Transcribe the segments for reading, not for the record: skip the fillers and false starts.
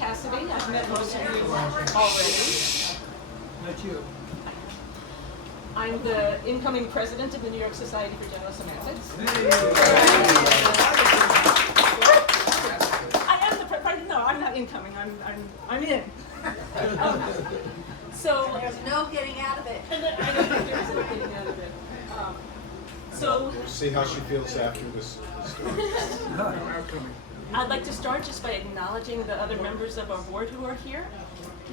Cassidy. I've met most of you already. Not you. I'm the incoming president of the New York Society for General Semantics. I am the president. No, I'm not incoming. I'm in. So There's no getting out of it. I don't think there's no getting out of it. So We'll see how she feels after this story. I'd like to start just by acknowledging the other members of our board who are here.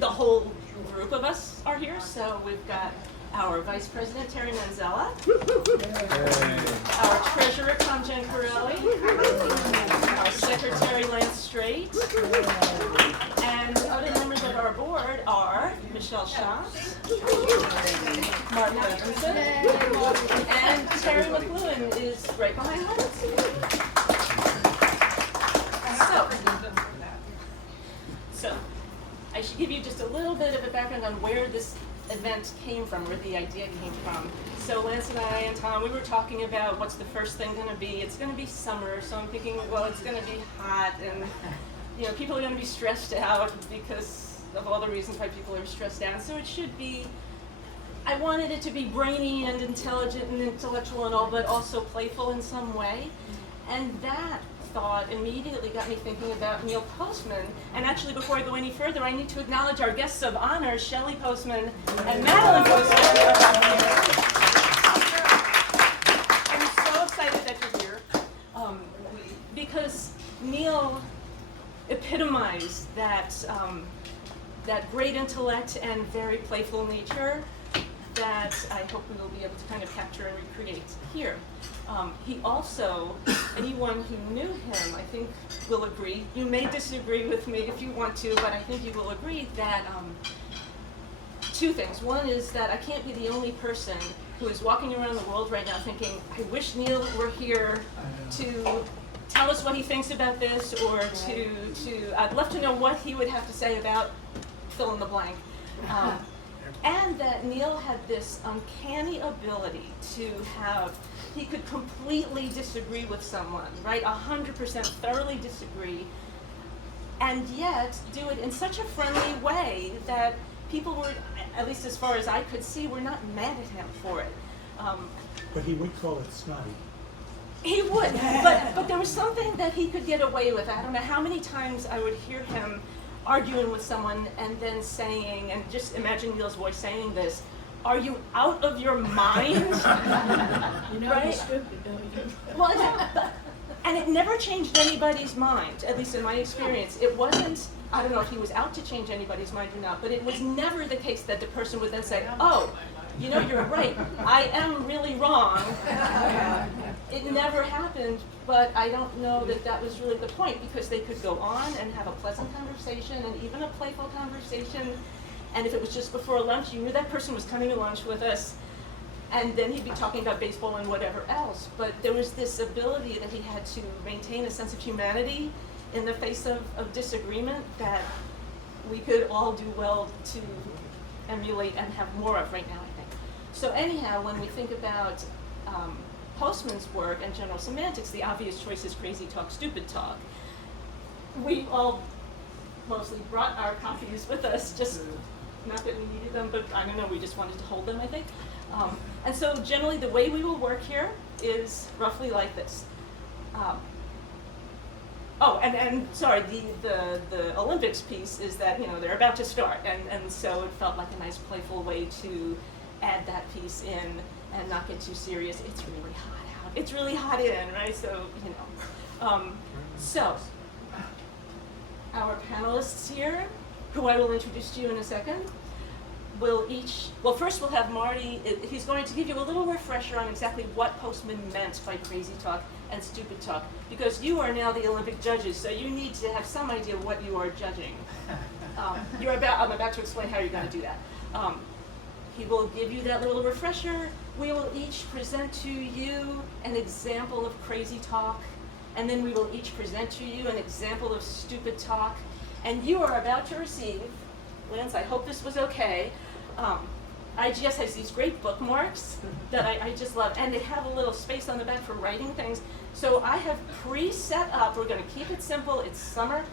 The whole group of us are here. So we've got our Vice President, Terry Manzella, our Treasurer, Tom Giancarelli, our Secretary, Lance Strait, and other members of our board are Michelle Schatz, Martin Edmondson, and Terry McLuhan is right behind Lance. So, I should give you just a little bit of a background on where this event came from, where the idea came from. So Lance and I and Tom, we were talking about what's the first thing going to be. It's going to be summer, so I'm thinking, well, it's going to be hot, and people are going to be stressed out because of all the reasons why people are stressed out. So it should be, I wanted it to be brainy and intelligent and intellectual and all, but also playful in some way. And that thought immediately got me thinking about Neil Postman. And actually, before I go any further, I need to acknowledge our guests of honor, Shelley Postman and Madeline Postman. I'm so excited that you're here because Neil epitomized that great intellect and very playful nature that I hope we will be able to kind of capture and recreate here. He also, anyone who knew him, I think will agree, you may disagree with me if you want to, but I think you will agree that two things. One is that I can't be the only person who is walking around the world right now thinking, I wish Neil were here to tell us what he thinks about this, or I'd love to know what he would have to say about fill in the blank. And that Neil had this uncanny ability to he could completely disagree with someone, right? 100% thoroughly disagree, and yet do it in such a friendly way that people were, at least as far as I could see, were not mad at him for it. But he would call it snotty. He would, but there was something that he could get away with. I don't know how many times I would hear him arguing with someone and then saying, and just imagine Neil's voice saying this, are you out of your mind? You know, right? you're stupid, don't you? Well, and it never changed anybody's mind, at least in my experience. It wasn't, I don't know if he was out to change anybody's mind or not, but it was never the case that the person would then say, oh, you're right, I am really wrong. It never happened, but I don't know that that was really the point, because they could go on and have a pleasant conversation and even a playful conversation. And if it was just before lunch, you knew that person was coming to lunch with us, and then he'd be talking about baseball and whatever else. But there was this ability that he had to maintain a sense of humanity in the face of disagreement that we could all do well to emulate and have more of right now, I think. So anyhow, when we think about Postman's work and general semantics, the obvious choice is crazy talk, stupid talk. We all mostly brought our copies with us, just not that we needed them, but I don't know, we just wanted to hold them, I think. And so generally the way we will work here is roughly like this. Sorry, the Olympics piece is that, they're about to start, and so it felt like a nice playful way to add that piece in and not get too serious. It's really hot out. It's really hot in, right? So, so our panelists here, who I will introduce to you in a second, first we'll have Marty. He's going to give you a little refresher on exactly what Postman meant by crazy talk and stupid talk, because you are now the Olympic judges, so you need to have some idea what you are judging. I'm about to explain how you're going to do that. He will give you that little refresher. We will each present to you an example of crazy talk, and then we will each present to you an example of stupid talk. And you are about to receive, Lance, I hope this was okay. IGS has these great bookmarks that I just love, and they have a little space on the back for writing things. So I have pre-set up, we're going to keep it simple, it's summer.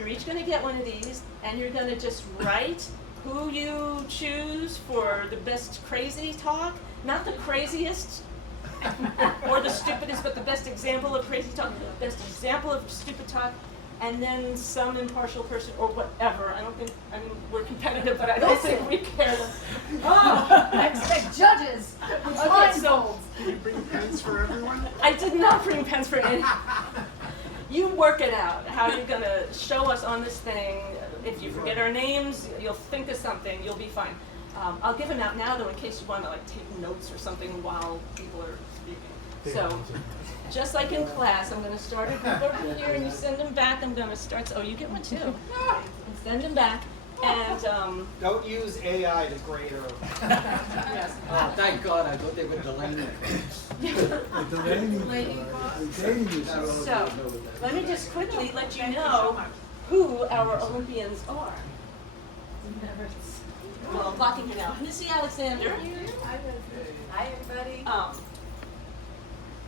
You're each going to get one of these, and you're going to just write who you choose for the best crazy talk, not the craziest or the stupidest, but the best example of crazy talk, best example of stupid talk, and then some impartial person or whatever. I mean, we're competitive, but I don't think we care. Oh, I expect judges. Okay, so Did you bring pens for everyone? I did not bring pens for any. You work it out, how you're going to show us on this thing. If you forget our names, you'll think of something, you'll be fine. I'll give them out now, though, in case you want to take notes or something while people are speaking. So, just like in class, I'm going to start a group over here, and you send them back. I'm going to start. Oh, you get one too. And send them back, and Don't use AI to grade her. yes. Oh, thank God, I thought they were delaying So, let me just quickly let you know who our Olympians are. Well, I'm blocking you now. Missy Alexander Hi, everybody.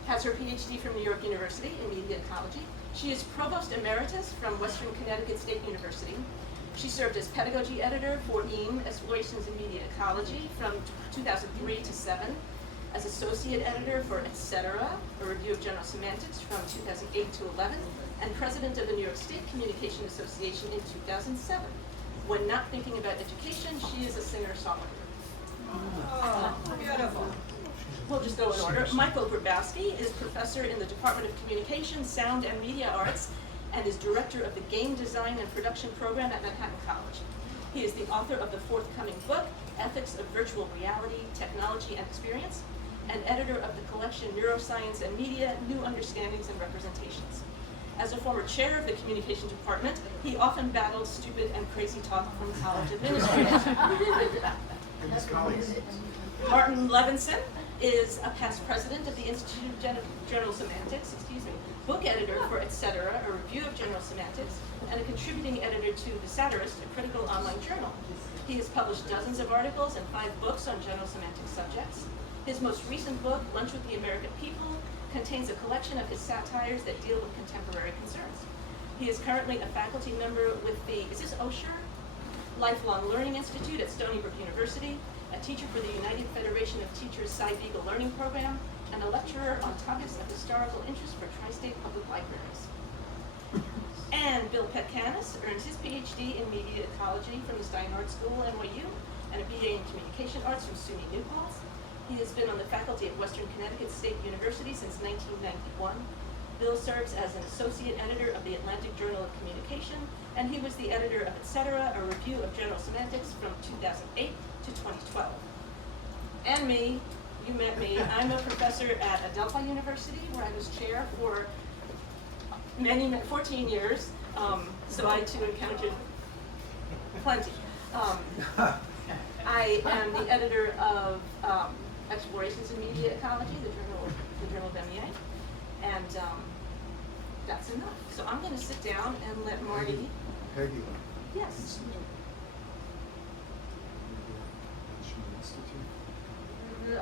has her PhD from New York University in media ecology. She is Provost Emeritus from Western Connecticut State University. She served as pedagogy editor for EAM, Explorations in Media Ecology, from 2003 to 7, as associate editor for Etc., a review of general semantics from 2008 to 11, and president of the New York State Communication Association in 2007. When not thinking about education, she is a singer-songwriter. Oh, beautiful. We'll just go in order. Michael Grabowski is professor in the Department of Communication, Sound, and Media Arts, and is director of the Game Design and Production Program at Manhattan College. He is the author of the forthcoming book, Ethics of Virtual Reality, Technology, and Experience, and editor of the collection Neuroscience and Media, New Understandings and Representations. As a former chair of the communication department, he often battled stupid and crazy talk from college administrators. And his colleagues. Martin Levinson is a past president of the Institute of General Semantics, book editor for Etc., a review of general semantics, and a contributing editor to The Satirist, a critical online journal. He has published dozens of articles and 5 books on general semantic subjects. His most recent book, Lunch with the American People, contains a collection of his satires that deal with contemporary concerns. He is currently a faculty member with the, is this Osher? Lifelong Learning Institute at Stony Brook University, a teacher for the United Federation of Teachers Side Beagle Learning Program, and a lecturer on topics of historical interest for tri-state public libraries. And Bill Petcanis earned his PhD in media ecology from the Steinhardt School, NYU, and a BA in communication arts from SUNY New Paltz. He has been on the faculty at Western Connecticut State University since 1991. Bill serves as an associate editor of the Atlantic Journal of Communication, and he was the editor of Etc., a review of general semantics from 2008 to 2012. And me, you met me. I'm a professor at Adelphi University, where I was chair for 14 years. So I too encountered plenty. I am the editor of Explorations in Media Ecology, the journal of MEA, and that's enough. So I'm going to sit down and let Marty. Peggy. Yes.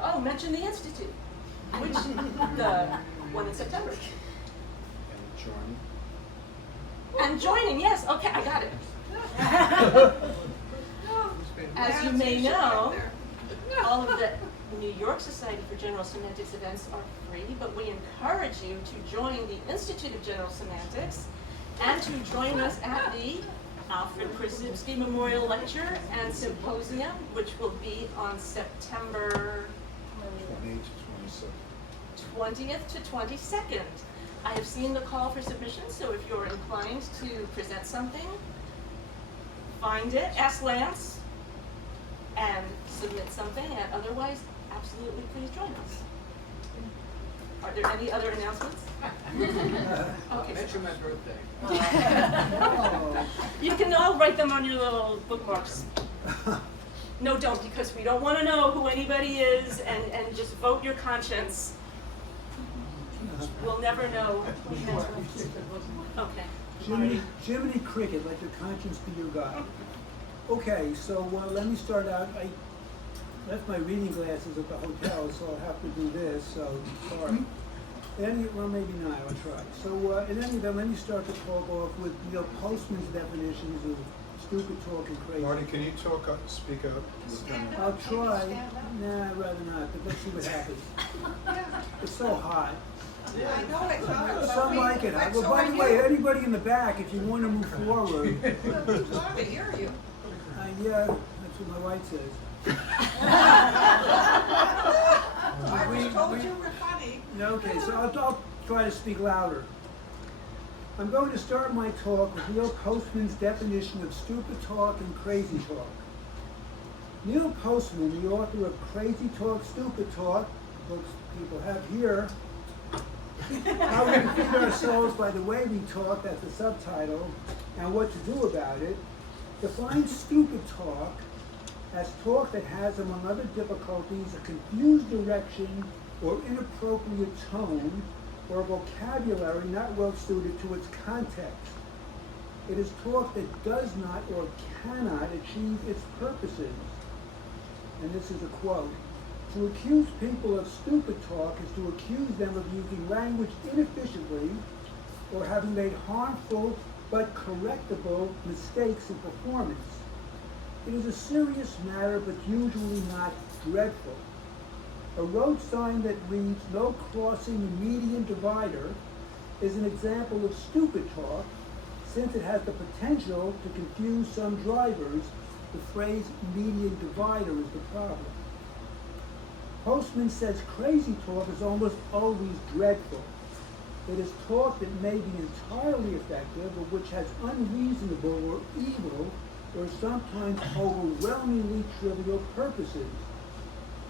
Oh, mention the Institute, which the one in September. And joining, yes. Okay, I got it. As you may know, all of the New York Society for General Semantics events are free, but we encourage you to join the Institute of General Semantics and to join us at the Alfred Krasibsky Memorial Lecture and Symposium, which will be on September 20th to 22nd. I have seen the call for submissions, so if you're inclined to present something, find it, ask Lance, and submit something, and otherwise, absolutely please join us. Are there any other announcements? Okay. Mention my birthday. You can all write them on your little bookmarks. No, don't, because we don't want to know who anybody is, and just vote your conscience. We'll never know. Okay. Jiminy Cricket, let your conscience be your guide. Okay, so let me start out. I left my reading glasses at the hotel, so I'll have to do this, so sorry. Well, maybe not. I'll try. So, in any event, let me start the talk off with Neil Postman's definitions of stupid talk and crazy. Marty, can you talk up, speak up? Stand up. I'll Can you try. stand up? Nah, I'd rather not, but let's see what happens. Yeah. It's so hot. I know it's hot. Some like it. Well, by the way, anybody in the back, if you want to move forward, We'd love to hear you. yeah, that's what my wife says. I We- was told we- you were funny. Okay, so I'll try to speak louder. I'm going to start my talk with Neil Postman's definition of stupid talk and crazy talk. Neil Postman, the author of Crazy Talk, Stupid Talk, books people have here, How We Defeat Ourselves by the Way We Talk, that's the subtitle, and What to Do About It, defines stupid talk as talk that has, among other difficulties, a confused direction or inappropriate tone or vocabulary not well suited to its context. It is talk that does not or cannot achieve its purposes. And this is a quote. To accuse people of stupid talk is to accuse them of using language inefficiently or having made harmful but correctable mistakes in performance. It is a serious matter, but usually not dreadful. A road sign that reads, "No crossing the median divider," is an example of stupid talk, since it has the potential to confuse some drivers. The phrase median divider is the problem. Postman says crazy talk is almost always dreadful. It is talk that may be entirely effective, but which has unreasonable or evil or sometimes overwhelmingly trivial purposes.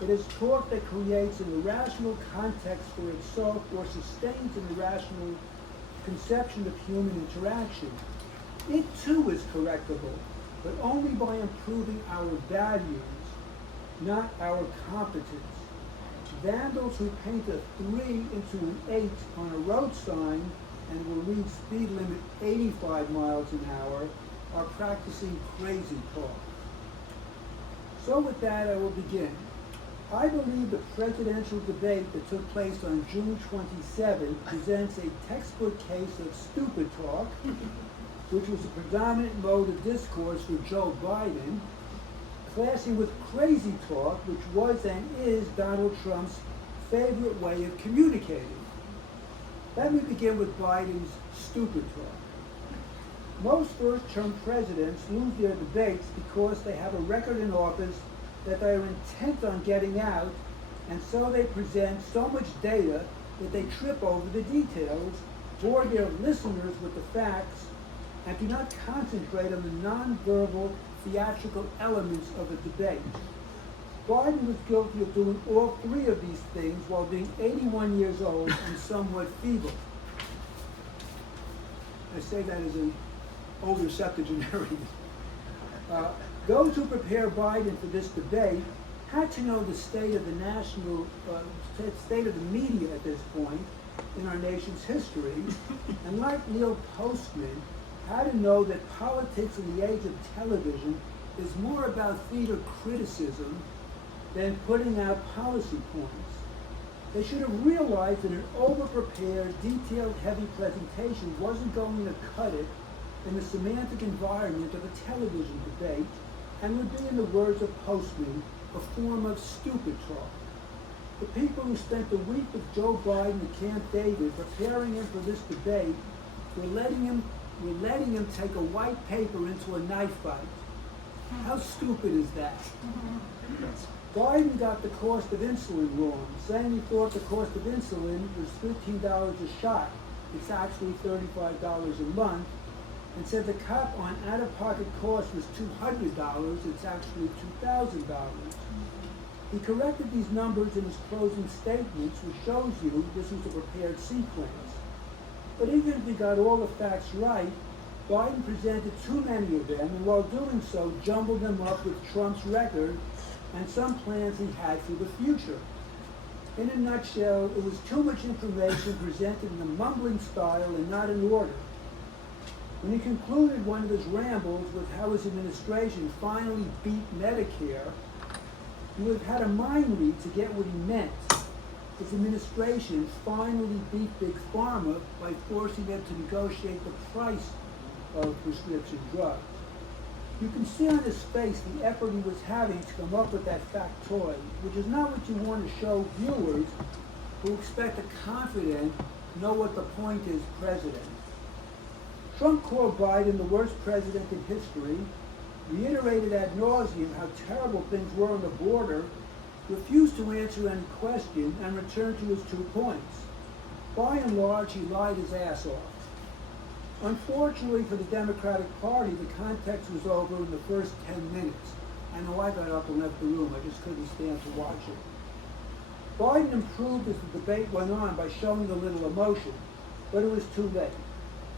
It is talk that creates an irrational context for itself or sustains an irrational conception of human interaction. It too is correctable, but only by improving our values, not our competence. Vandals who paint a 3 into an 8 on a road sign and will read speed limit 85 miles an hour are practicing crazy talk. So with that, I will begin. I believe the presidential debate that took place on June 27 presents a textbook case of stupid talk, which was the predominant mode of discourse for Joe Biden, clashing with crazy talk, which was and is Donald Trump's favorite way of communicating. Let me begin with Biden's stupid talk. Most first-term presidents lose their debates because they have a record in office that they are intent on getting out, and so they present so much data that they trip over the details, bore their listeners with the facts, and do not concentrate on the nonverbal theatrical elements of a debate. Biden was guilty of doing all three of these things while being 81 years old and somewhat feeble. I say that as an older septuagenarian. Those who prepare Biden for this debate had to know the state of the state of the media at this point in our nation's history, and like Neil Postman, had to know that politics in the age of television is more about theater criticism than putting out policy points. They should have realized that an over-prepared, detail-heavy presentation wasn't going to cut it in the semantic environment of a television debate, and would be, in the words of Postman, a form of stupid talk. The people who spent the week with Joe Biden at Camp David preparing him for this debate were letting him take a white paper into a knife fight. How stupid is that? Biden got the cost of insulin wrong, saying he thought the cost of insulin was $15 a shot. It's actually $35 a month, and said the cap on out-of-pocket cost was $200. It's actually $2,000. He corrected these numbers in his closing statements, which shows you this was a prepared sequence. But even if he got all the facts right, Biden presented too many of them, and while doing so, jumbled them up with Trump's record and some plans he had for the future. In a nutshell, it was too much information presented in a mumbling style and not in order. When he concluded one of his rambles with how his administration finally beat Medicare, you would have had a mind read to get what he meant. his administration finally beat Big Pharma by forcing them to negotiate the price of prescription drugs. You can see on his face the effort he was having to come up with that factoid, which is not what you want to show viewers who expect a confident, know what the point is president. Trump called Biden the worst president in history, reiterated ad nauseum how terrible things were on the border, refused to answer any question, and returned to his 2 points. By and large, he lied his ass off. Unfortunately for the Democratic Party, the context was over in the first 10 minutes. I know I got up and left the room. I just couldn't stand to watch it. Biden improved as the debate went on by showing a little emotion, but it was too late.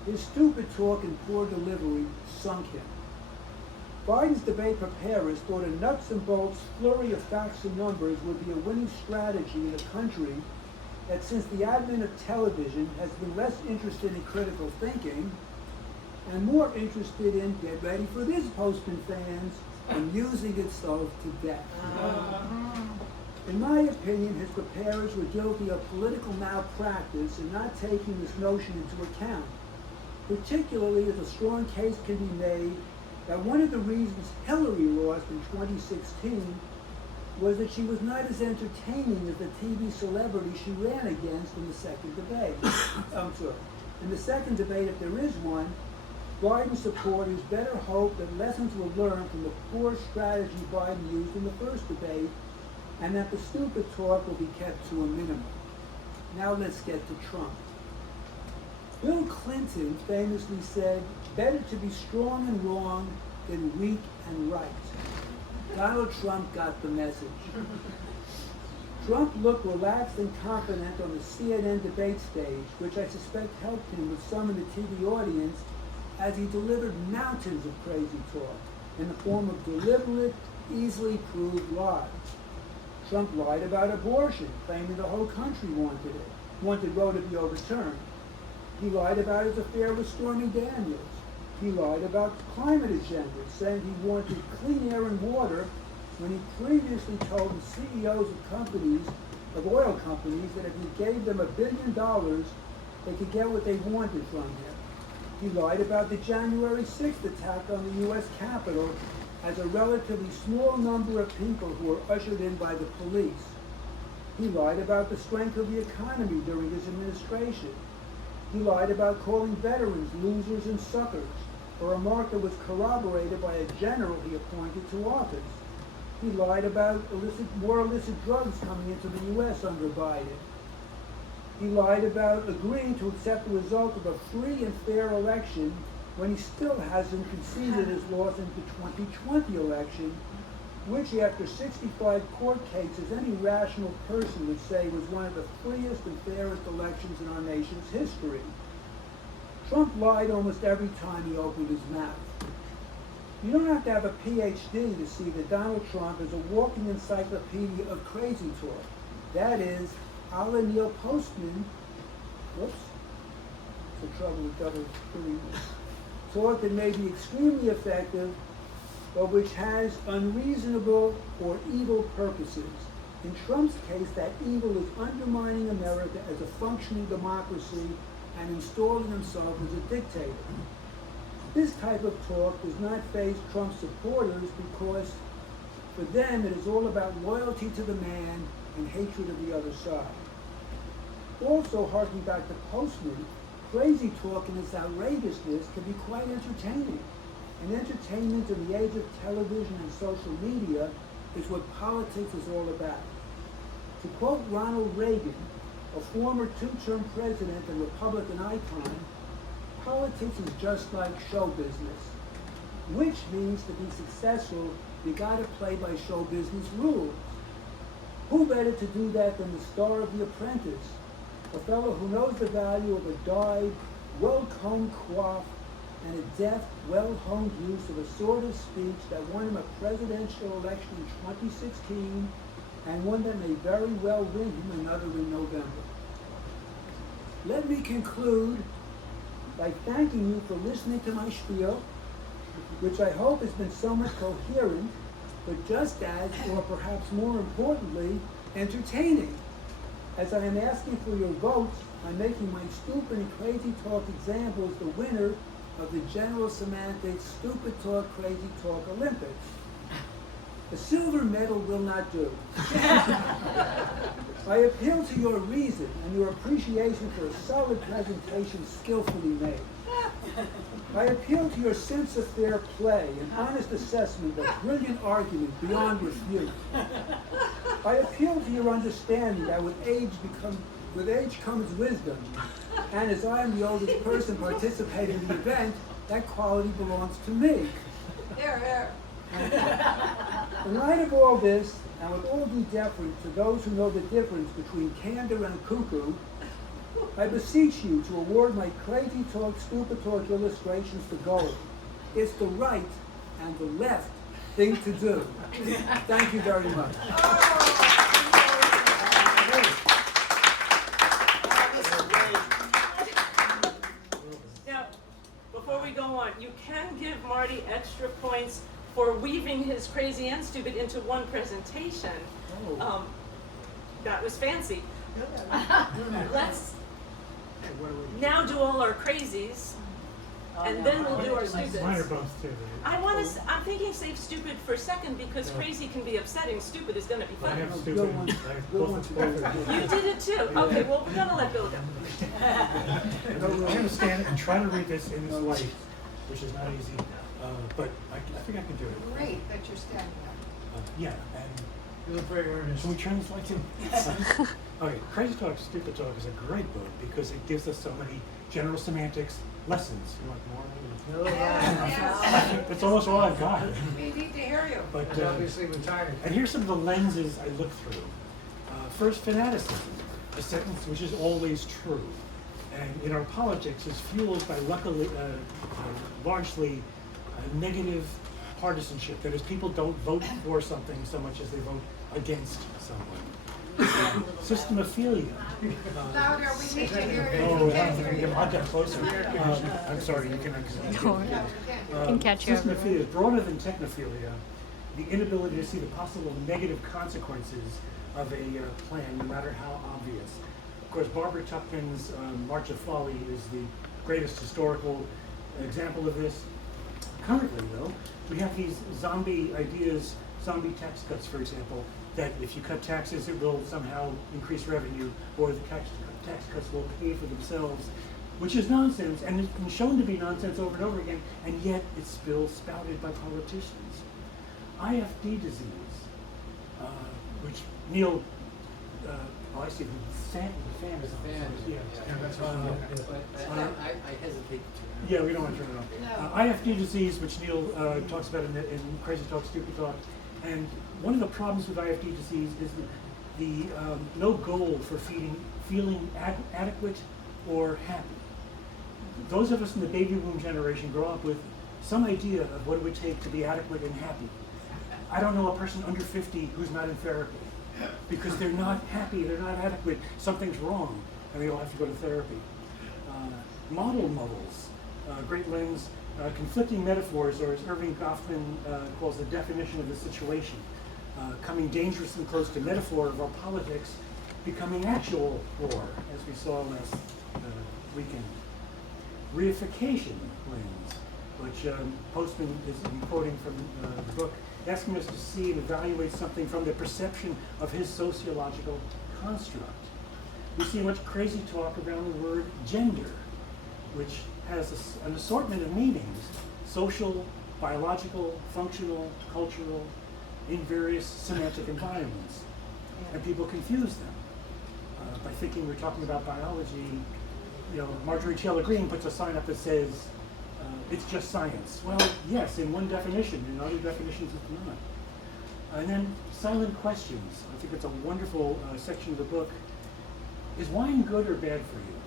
His stupid talk and poor delivery sunk him. Biden's debate preparers thought a nuts and bolts flurry of facts and numbers would be a winning strategy in a country that, since the advent of television, has been less interested in critical thinking and more interested in, get ready for this, Postman fans, amusing itself to death. In my opinion, his preparers were guilty of political malpractice in not taking this notion into account, particularly as a strong case can be made that one of the reasons Hillary lost in 2016 was that she was not as entertaining as the TV celebrity she ran against in the second debate. In the second debate, if there is one, Biden supporters better hope that lessons were learned from the poor strategy Biden used in the first debate, and that the stupid talk will be kept to a minimum. Now let's get to Trump. Bill Clinton famously said, "Better to be strong and wrong than weak and right." Donald Trump got the message. Trump looked relaxed and confident on the CNN debate stage, which I suspect helped him with some in the TV audience as he delivered mountains of crazy talk in the form of deliberate, easily proved lies. Trump lied about abortion, claiming the whole country wanted Roe to be overturned. He lied about his affair with Stormy Daniels. He lied about the climate agenda, saying he wanted clean air and water when he previously told the CEOs of oil companies, that if he gave them $1 billion, they could get what they wanted from him. He lied about the January 6th attack on the U.S. Capitol as a relatively small number of people who were ushered in by the police. He lied about the strength of the economy during his administration. He lied about calling veterans losers and suckers, a remark that was corroborated by a general he appointed to office. He lied about more illicit drugs coming into the U.S. under Biden. He lied about agreeing to accept the result of a free and fair election when he still hasn't conceded his loss in the 2020 election, which after 65 court cases, any rational person would say was one of the freest and fairest elections in our nation's history. Trump lied almost every time he opened his mouth. You don't have to have a PhD to see that Donald Trump is a walking encyclopedia of crazy talk. That is, a la Neil Postman, whoops, the trouble with double three, talk that may be extremely effective, but which has unreasonable or evil purposes. In Trump's case, that evil is undermining America as a functioning democracy and installing himself as a dictator. This type of talk does not faze Trump's supporters because for them it is all about loyalty to the man and hatred of the other side. Also, harking back to Postman, crazy talk and its outrageousness can be quite entertaining. And entertainment in the age of television and social media is what politics is all about. To quote Ronald Reagan, a former two-term president and Republican icon, politics is just like show business, which means to be successful, you gotta play by show business rules. Who better to do that than the star of The Apprentice, a fellow who knows the value of a dyed, well-combed coif and a deft, well-honed use of a sort of speech that won him a presidential election in 2016 and one that may very well win him another in November. Let me conclude by thanking you for listening to my spiel, which I hope has been somewhat coherent, but just as, or perhaps more importantly, entertaining. As I am asking for your votes, I'm making my stupid and crazy talk examples the winner of the General Semantics Stupid Talk, Crazy Talk Olympics. A silver medal will not do. I appeal to your reason and your appreciation for a solid presentation skillfully made. I appeal to your sense of fair play and honest assessment of brilliant argument beyond refute. I appeal to your understanding that with age comes wisdom, and as I am the oldest person participating in the event, that quality belongs to me. Here. In light of all this, and with all due deference to those who know the difference between candor and cuckoo, I beseech you to award my crazy talk, stupid talk illustrations to gold. It's the right and the left thing to do. Thank you very much. Now, before we go on, you can give Marty extra points for weaving his crazy and stupid into one presentation. That was fancy. Let's now do all our crazies, and then we'll do our stupids. Mine are both stupid. I'm thinking save stupid for second because crazy can be upsetting. Stupid is going to be I fun. have stupid. I have both stupid. You did it too. Okay, well we're going to let Bill go. I understand it and try to read this in this light, which is not easy, but I think I can do it. Great that you're standing up. Yeah, and You look very earnest. can we turn this light in? Okay, Crazy Talk, Stupid Talk is a great book because it gives us so many general semantics lessons. You want more? Yes. That's almost all I've got. We need to hear you. But He's obviously retired. and here's some of the lenses I look through. First, fanaticism, a sentence which is always true, and in our politics is fueled by largely negative partisanship. That is, people don't vote for something so much as they vote against someone. Systemophilia. Louder, we need to hear you. Oh, I'll get closer. I'm sorry, you can. Can catch you Systemophilia everywhere. is broader than technophilia. The inability to see the possible negative consequences of a plan, no matter how obvious. Of course, Barbara Tuchman's March of Folly is the greatest historical example of this. Currently, though, we have these zombie ideas, zombie tax cuts, for example, that if you cut taxes, it will somehow increase revenue, or the tax cuts will pay for themselves, which is nonsense, and it's been shown to be nonsense over and over again, and yet it's still spouted by politicians. IFD disease, which Neil, I see the fan is on. Yeah. I hesitate to. Yeah, we don't want to turn it on. IFD disease, which Neil talks about in Crazy Talk, Stupid Talk, and one of the problems with IFD disease is the no goal for feeling adequate or happy. Those of us in the baby boom generation grow up with some idea of what it would take to be adequate and happy. I don't know a person under 50 who's not in therapy because they're not happy, they're not adequate, something's wrong, and they all have to go to therapy. Model muddles, great lens, conflicting metaphors, or as Irving Goffman calls the definition of the situation, coming dangerously close to metaphor of our politics, becoming actual war, as we saw last weekend. Reification lens, which Postman is quoting from the book, asking us to see and evaluate something from the perception of his sociological construct. We see much crazy talk around the word gender, which has an assortment of meanings: social, biological, functional, cultural, in various semantic environments. And people confuse them by thinking we're talking about biology. You know, Marjorie Taylor Greene puts a sign up that says, it's just science. Well, yes, in one definition, in other definitions it's not. And then silent questions. I think it's a wonderful section of the book. Is wine good or bad for you?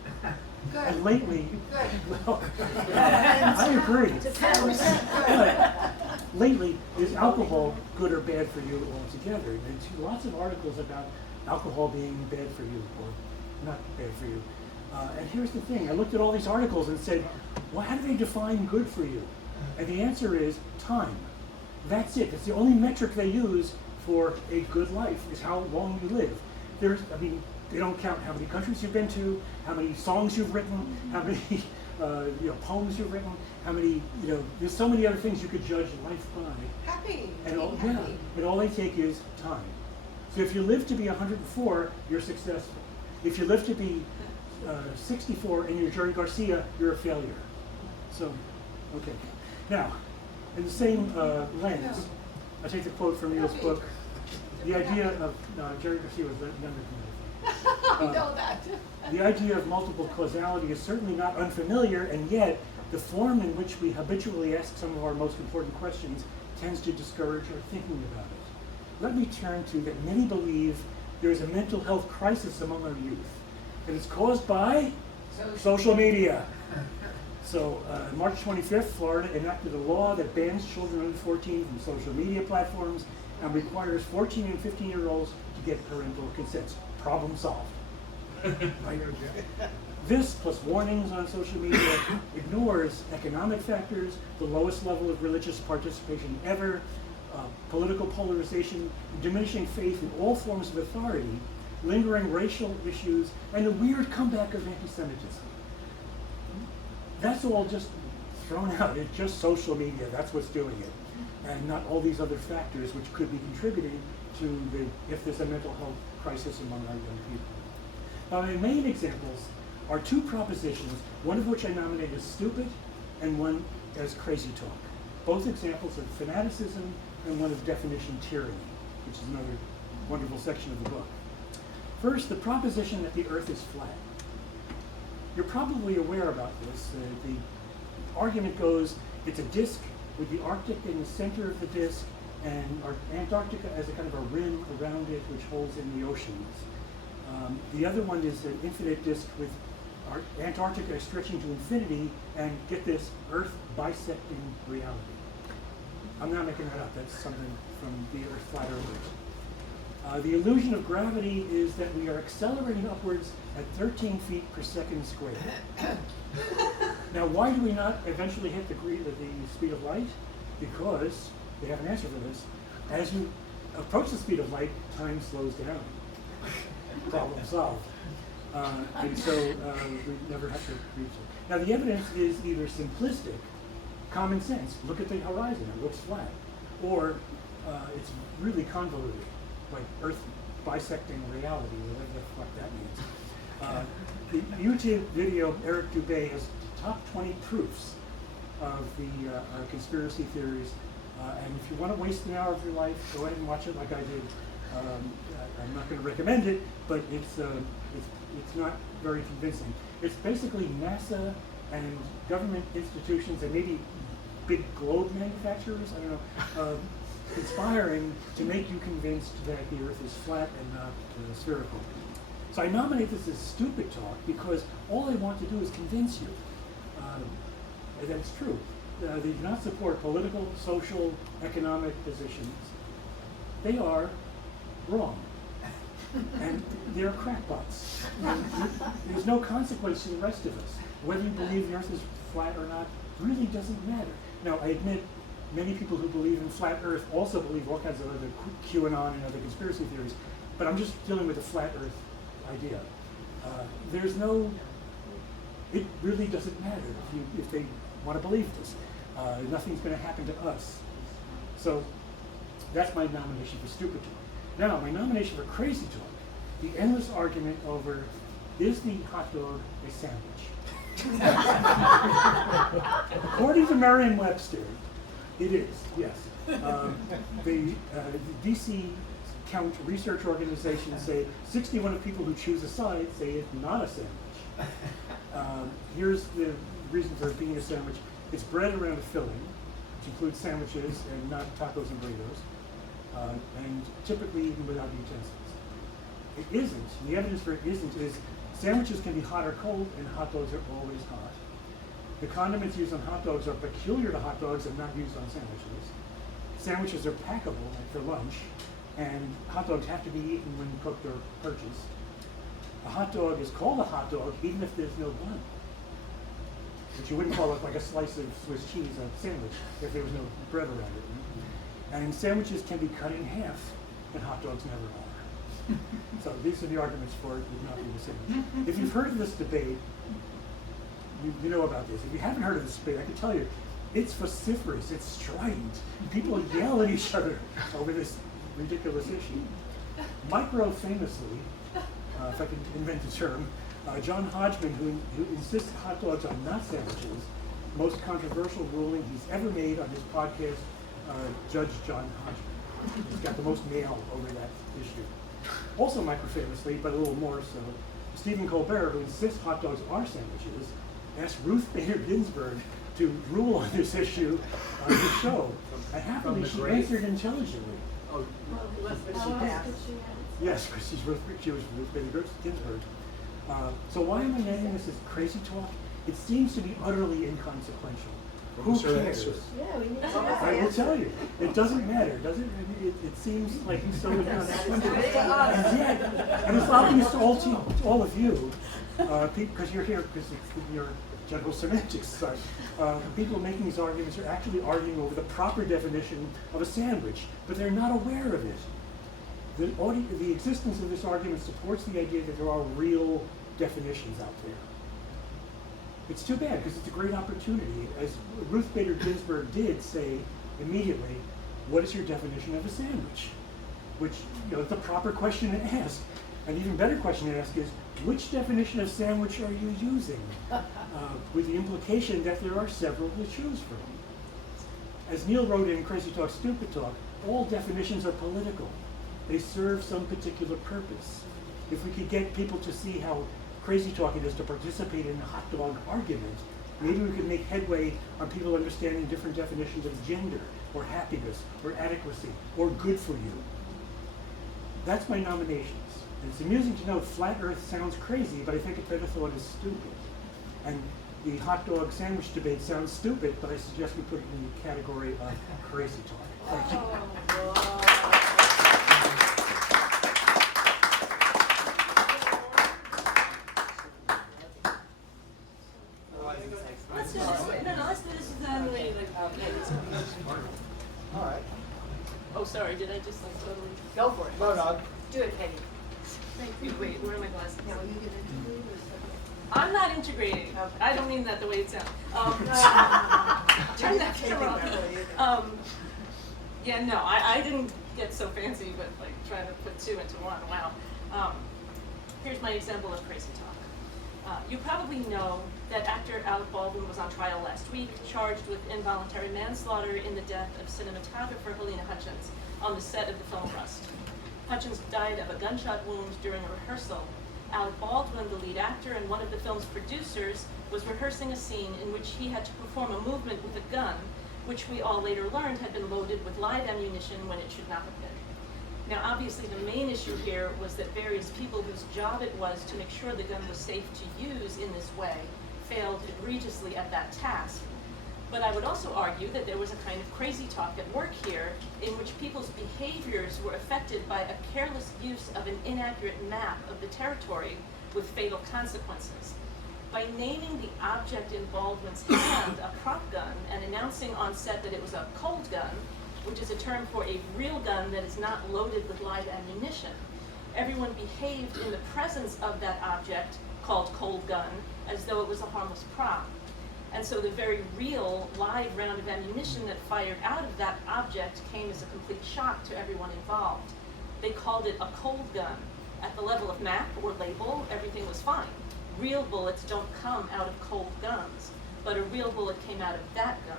And Good. lately, Good. well, I agree. But lately, is alcohol good or bad for you altogether? And lots of articles about alcohol being bad for you or not bad for you. And here's the thing, I looked at all these articles and said, well, how do they define good for you? And the answer is time. That's it. It's the only metric they use for a good life, is how long you live. They don't count how many countries you've been to, how many songs you've written, how many poems you've written, how many, there's so many other things you could judge life by. Happy. And all, Being happy. and all they take is time. So if you live to be 104, you're successful. If you live to be 64 and you're Jerry Garcia, you're a failure. So, okay. Now, in the same lens, I take the quote from Neil's book. The idea of Jerry Garcia was younger than me. I know that. The idea of multiple causality is certainly not unfamiliar, and yet the form in which we habitually ask some of our most important questions tends to discourage our thinking about it. Let me turn to that many believe there is a mental health crisis among our youth, and it's caused by social media. So, March 25th, Florida enacted a law that bans children under 14 from social media platforms and requires 14 and 15-year-olds to get parental consent. Problem solved. Right? This, plus warnings on social media, ignores economic factors, the lowest level of religious participation ever, political polarization, diminishing faith in all forms of authority, lingering racial issues, and a weird comeback of anti-Semitism. That's all just thrown out. It's just social media. That's what's doing it, and not all these other factors which could be contributing to if there's a mental health crisis among our young people. Now, my main examples are two propositions, one of which I nominate as stupid and one as crazy talk. Both examples of fanaticism and one of definition tyranny, which is another wonderful section of the book. First, the proposition that the Earth is flat. You're probably aware about this. The argument goes, it's a disk with the Arctic in the center of the disk and Antarctica as a kind of a rim around it which holds in the oceans. The other one is an infinite disk with Antarctica stretching to infinity, and get this, Earth bisecting reality. I'm not making that up, that's something from the Earth Flat Earthers. The illusion of gravity is that we are accelerating upwards at 13 feet per second squared. Now, why do we not eventually hit the speed of light? Because, they have an answer for this, as you approach the speed of light, time slows down. Problem solved. And so we never have to reach it. Now, the evidence is either simplistic, common sense, look at the horizon, it looks flat, or it's really convoluted, like Earth bisecting reality, whatever the fuck that means. The YouTube video of Eric Dubé has top 20 proofs of the conspiracy theories, and if you want to waste an hour of your life, go ahead and watch it like I did. I'm not going to recommend it, but it's not very convincing. It's basically NASA and government institutions and maybe big globe manufacturers, I don't know, conspiring to make you convinced that the Earth is flat and not spherical. So I nominate this as stupid talk because all they want to do is convince you that it's true. They do not support political, social, economic positions. They are wrong. And they're crackpots. There's no consequence to the rest of us. Whether you believe the Earth is flat or not really doesn't matter. Now, I admit many people who believe in flat Earth also believe all kinds of other QAnon and other conspiracy theories, but I'm just dealing with the flat Earth idea. It really doesn't matter if they want to believe this. Nothing's going to happen to us. So that's my nomination for stupid talk. Now, my nomination for crazy talk, the endless argument over, is the hot dog a sandwich? According to Merriam-Webster, it is, yes. The DC Count research organizations say 61 of people who choose a side say it's not a sandwich. Here's the reason for it being a sandwich. It's bread around a filling, which includes sandwiches and not tacos and burritos. And typically eaten without utensils. It isn't. The evidence for it isn't is sandwiches can be hot or cold, and hot dogs are always hot. The condiments used on hot dogs are peculiar to hot dogs and not used on sandwiches. Sandwiches are packable for lunch, and hot dogs have to be eaten when cooked or purchased. A hot dog is called a hot dog even if there's no bun. But you wouldn't call it like a slice of Swiss cheese a sandwich if there was no bread around it. And sandwiches can be cut in half, and hot dogs never are. So these are the arguments for it would not be the same. If you've heard of this debate, you know about this. If you haven't heard of this debate, I can tell you, it's vociferous, it's strident. People yell at each other over this ridiculous issue. Micro famously, if I can invent a term, John Hodgman, who insists hot dogs are not sandwiches, most controversial ruling he's ever made on his podcast, Judge John Hodgman. He's got the most mail over that issue. Also micro-famously, but a little more so, Stephen Colbert, who insists hot dogs are sandwiches, asked Ruth Bader Ginsburg to rule on this issue on his show. And happily she answered intelligently. Yes, because she was Ruth Bader Ginsburg. So why am I naming this as crazy talk? It seems to be utterly inconsequential. Who cares? Yeah, we need to I will tell you, it doesn't matter, does it? It seems like you so inconsequential. And yet, and it's obvious to all of you, because you're here because you're general semantics side. People making these arguments are actually arguing over the proper definition of a sandwich, but they're not aware of it. The existence of this argument supports the idea that there are real definitions out there. It's too bad because it's a great opportunity. As Ruth Bader Ginsburg did say immediately, what is your definition of a sandwich? Which, is the proper question to ask. An even better question to ask is, which definition of sandwich are you using? With the implication that there are several to choose from. As Neil wrote in Crazy Talk, Stupid Talk, all definitions are political. They serve some particular purpose. If we could get people to see how crazy talk it is to participate in a hot dog argument, maybe we could make headway on people understanding different definitions of gender, or happiness, or adequacy, or good for you. That's my nominations. And it's amusing to note flat earth sounds crazy, but I think a better thought is stupid. And the hot dog sandwich debate sounds stupid, but I suggest we put it in the category of crazy talk. Thank you. Let's do this. No, let's do this then. All right. Oh, sorry, did I just totally? Go for it. No. Do it, Peggy. Thank you. Wait, where are my glasses? Now, will you get into it or I'm not integrating. Okay. I don't mean that the way it sounds. Turn that camera off. Yeah, no, I didn't get so fancy with trying to put two into one. Wow. Here's my example of crazy talk. You probably know that actor Alec Baldwin was on trial last week, charged with involuntary manslaughter in the death of cinematographer Helena Hutchins on the set of the film Rust. Hutchins died of a gunshot wound during a rehearsal. Alec Baldwin, the lead actor and one of the film's producers, was rehearsing a scene in which he had to perform a movement with a gun, which we all later learned had been loaded with live ammunition when it should not have been. Now, obviously, the main issue here was that various people whose job it was to make sure the gun was safe to use in this way failed egregiously at that task. But I would also argue that there was a kind of crazy talk at work here in which people's behaviors were affected by a careless use of an inaccurate map of the territory with fatal consequences. By naming the object in Baldwin's hand a prop gun and announcing on set that it was a cold gun, which is a term for a real gun that is not loaded with live ammunition, everyone behaved in the presence of that object, called cold gun, as though it was a harmless prop. And so the very real live round of ammunition that fired out of that object came as a complete shock to everyone involved. They called it a cold gun. At the level of map or label, everything was fine. Real bullets don't come out of cold guns, but a real bullet came out of that gun.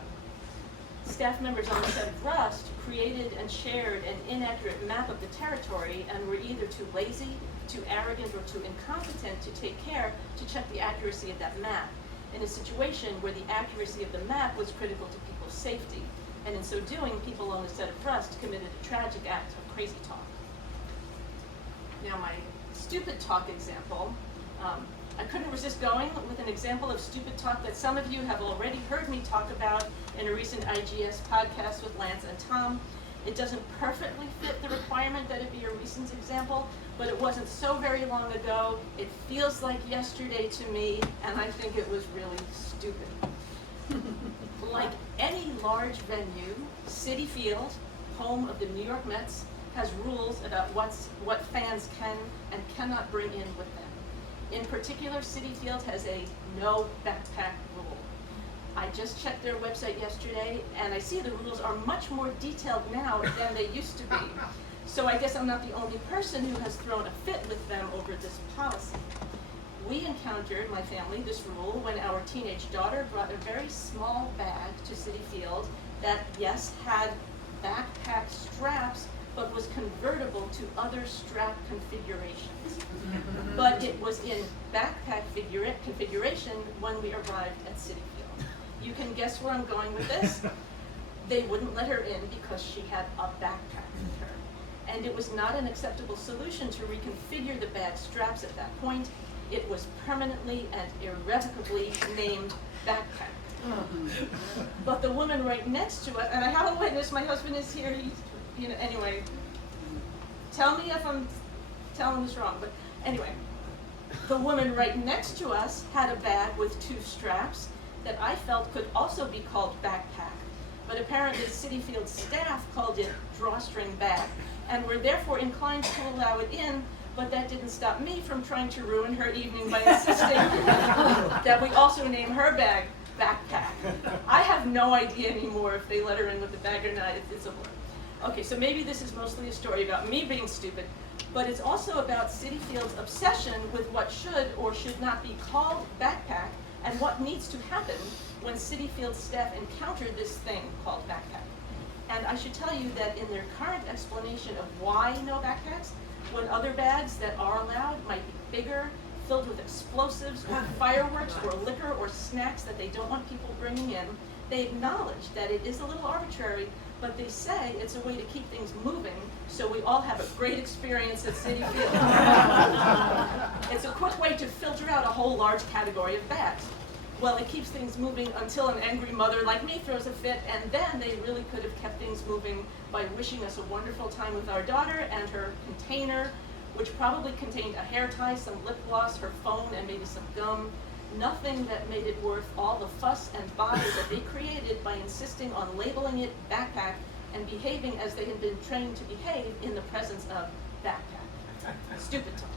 Staff members on the set of Rust created and shared an inaccurate map of the territory and were either too lazy, too arrogant, or too incompetent to take care to check the accuracy of that map, in a situation where the accuracy of the map was critical to people's safety. And in so doing, people on the set of Rust committed a tragic act of crazy talk. Now, my stupid talk example, I couldn't resist going with an example of stupid talk that some of you have already heard me talk about in a recent IGS podcast with Lance and Tom. It doesn't perfectly fit the requirement that it be a recent example, but it wasn't so very long ago. It feels like yesterday to me, and I think it was really stupid. Like any large venue, Citi Field, home of the New York Mets, has rules about what fans can and cannot bring in with them. In particular, Citi Field has a no backpack rule. I just checked their website yesterday, and I see the rules are much more detailed now than they used to be. So I guess I'm not the only person who has thrown a fit with them over this policy. We encountered, my family, this rule when our teenage daughter brought a very small bag to Citi Field that, yes, had backpack straps, but was convertible to other strap configurations. But it was in backpack configuration when we arrived at Citi Field. You can guess where I'm going with this? They wouldn't let her in because she had a backpack with her. And it was not an acceptable solution to reconfigure the bag straps at that point. It was permanently and irrevocably named backpack. But the woman right next to us, and I have a witness, my husband is here, anyway, tell me if I'm telling this wrong, but anyway, the woman right next to us had a bag with 2 straps that I felt could also be called backpack, but apparently Citi Field staff called it drawstring bag, and were therefore inclined to allow it in, but that didn't stop me from trying to ruin her evening by insisting that we also name her bag backpack. I have no idea anymore if they let her in with the bag or not. It's a blur. Okay, so maybe this is mostly a story about me being stupid, but it's also about Citi Field's obsession with what should or should not be called backpack and what needs to happen when Citi Field staff encounter this thing called backpack. And I should tell you that in their current explanation of why no backpacks, when other bags that are allowed might be bigger, filled with explosives or fireworks or liquor or snacks that they don't want people bringing in, they acknowledge that it is a little arbitrary, but they say it's a way to keep things moving so we all have a great experience at Citi Field. It's a quick way to filter out a whole large category of bags. Well, it keeps things moving until an angry mother like me throws a fit, and then they really could have kept things moving by wishing us a wonderful time with our daughter and her container, which probably contained a hair tie, some lip gloss, her phone, and maybe some gum. Nothing that made it worth all the fuss and bother that they created by insisting on labeling it backpack and behaving as they had been trained to behave in the presence of backpack. Stupid talk.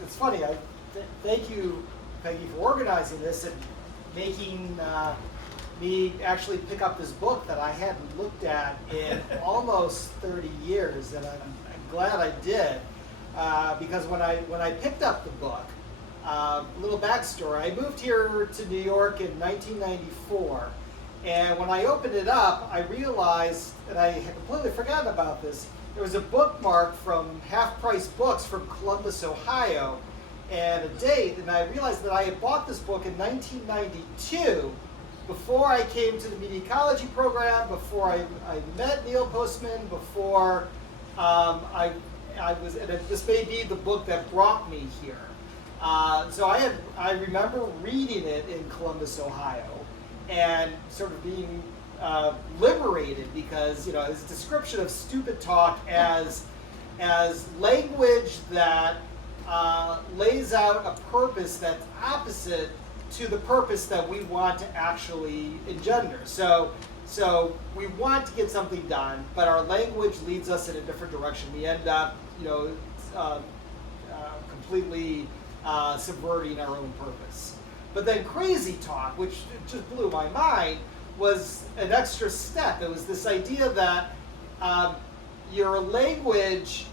It's funny. Thank you, Peggy, for organizing this and making me actually pick up this book that I hadn't looked at in almost 30 years, and I'm glad I did because when I picked up the book, little backstory. I moved here to New York in 1994, and when I opened it up, I realized, and I had completely forgotten about this. There was a bookmark from Half Price Books from Columbus, Ohio, and a date, and I realized that I had bought this book in 1992, before I came to the media ecology program, before I met Neil Postman, before I was, and this may be the book that brought me here. So I remember reading it in Columbus, Ohio, and sort of being liberated because, his description of stupid talk as language that lays out a purpose that's opposite to the purpose that we want to actually engender. So we want to get something done, but our language leads us in a different direction. We end up, completely subverting our own purpose. But then crazy talk, which just blew my mind, was an extra step. It was this idea that your language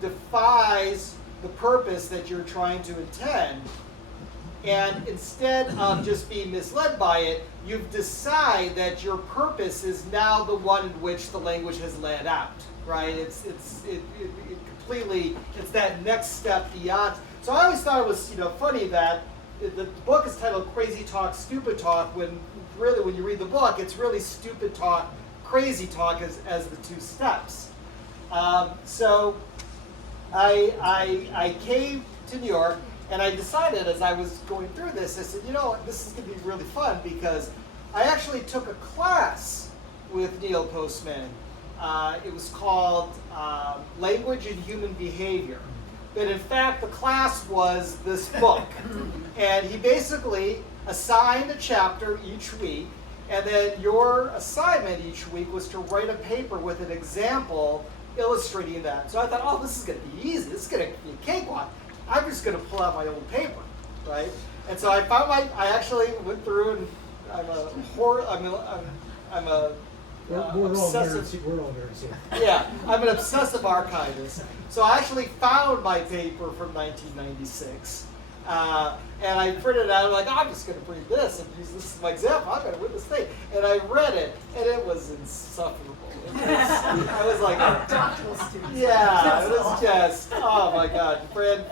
defies the purpose that you're trying to intend, and instead of just being misled by it, you decide that your purpose is now the one in which the language has laid out, right? It completely, it's that next step beyond. So I always thought it was funny that the book is titled Crazy Talk, Stupid Talk, when really when you read the book, it's really stupid talk, crazy talk as the two steps. So I came to New York, and I decided as I was going through this, I said, this is going to be really fun because I actually took a class with Neil Postman. It was called Language and Human Behavior. but in fact the class was this book. And he basically assigned a chapter each week, and then your assignment each week was to write a paper with an example illustrating that. So I thought, oh, this is going to be easy. This is going to be a cakewalk. I'm just going to pull out my old paper, right? And so I found I actually went through, and I'm a obsessive. We're all nerds here. Yeah, I'm an obsessive archivist. So I actually found my paper from 1996. And I printed it out. I'm like, oh, I'm just going to print this and use this as my example. I'm going to win this thing. And I read it, and it was insufferable. I was like, Doctoral students. yeah, it was just, oh my God,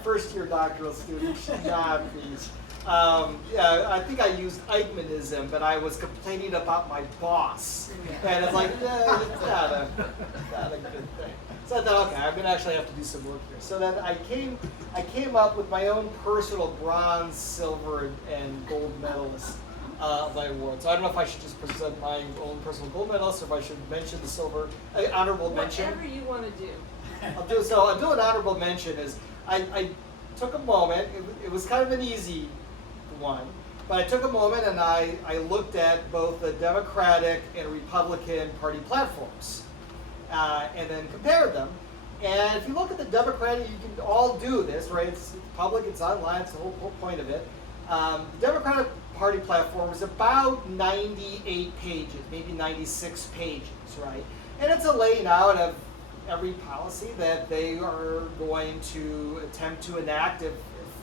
first year doctoral student should not be. Yeah, I think I used Eichmannism, but I was complaining about my boss. And it's like, yeah, it's not a good thing. So I thought, okay, I'm going to actually have to do some work here. So then I came up with my own personal bronze, silver, and gold medalist of my award. So I don't know if I should just present my own personal gold medalist, or if I should mention the silver, honorable mention. Whatever you want to do. I'll do an honorable mention. Is I took a moment. It was kind of an easy one, but I took a moment and I looked at both the Democratic and Republican Party platforms, and then compared them. And if you look at the Democratic, you can all do this, right? It's public, it's online, it's the whole point of it. The Democratic Party platform is about 98 pages, maybe 96 pages, right? And it's a laying out of every policy that they are going to attempt to enact if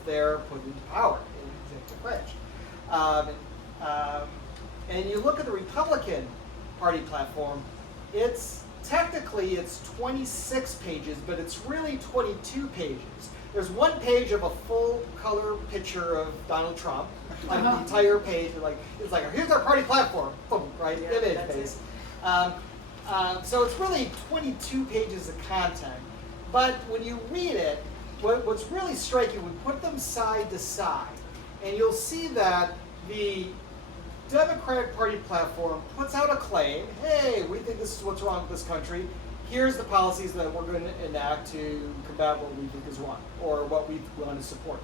they're put into power in the executive branch. And you look at the Republican Party platform, it's 26 pages, but it's really 22 pages. There's one page of a full color picture of Donald Trump, like the entire page. It's like here's our party platform, boom, right? Yeah, image that's based. So it's really 22 pages of content. But when you read it, what's really striking, we put them side to side, and you'll see that the Democratic Party platform puts out a claim, hey, we think this is what's wrong with this country. Here's the policies that we're going to enact to combat what we think is wrong, or what we want to support.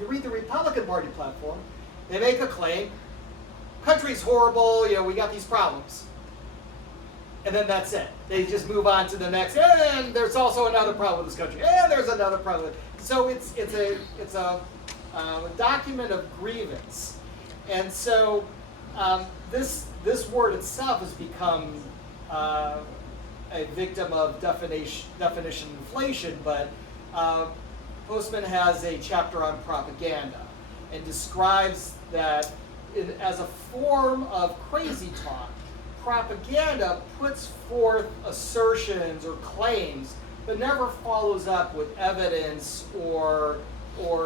You read the Republican Party platform, they make a claim, country's horrible, we got these problems. And then that's it. They just move on to the next, and there's also another problem with this country, and there's another problem. So it's a document of grievance. And so this word itself has become a victim of definition inflation, but Postman has a chapter on propaganda and describes that as a form of crazy talk. Propaganda puts forth assertions or claims, but never follows up with evidence or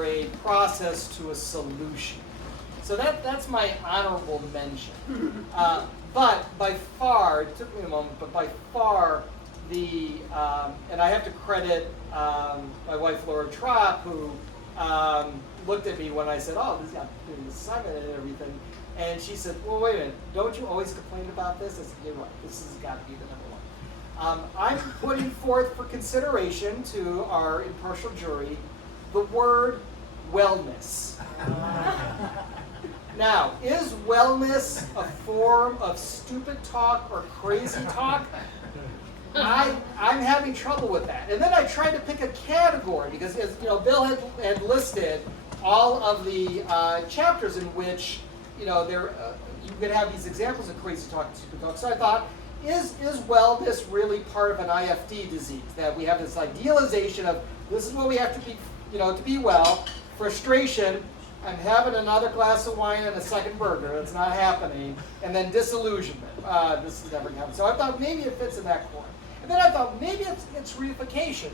a process to a solution. So that's my honorable mention. But by far, it took me a moment, but by far and I have to credit my wife Laura Trapp, who looked at me when I said, oh, this got doing this assignment and everything. And she said, well, wait a minute, don't you always complain about this? I said, you're right, this has got to be the number one. I'm putting forth for consideration to our impartial jury the word wellness. Now, is wellness a form of stupid talk or crazy talk? I'm having trouble with that. And then I tried to pick a category because, as Bill had listed all of the chapters in which there you could have these examples of crazy talk and stupid talk. So I thought, is wellness really part of an IFD disease? That we have this idealization of this is what we have to be, to be well. Frustration, I'm having another glass of wine and a second burger. It's not happening. And then disillusionment. This is never going to happen. So I thought maybe it fits in that corner. And then I thought maybe it's reification.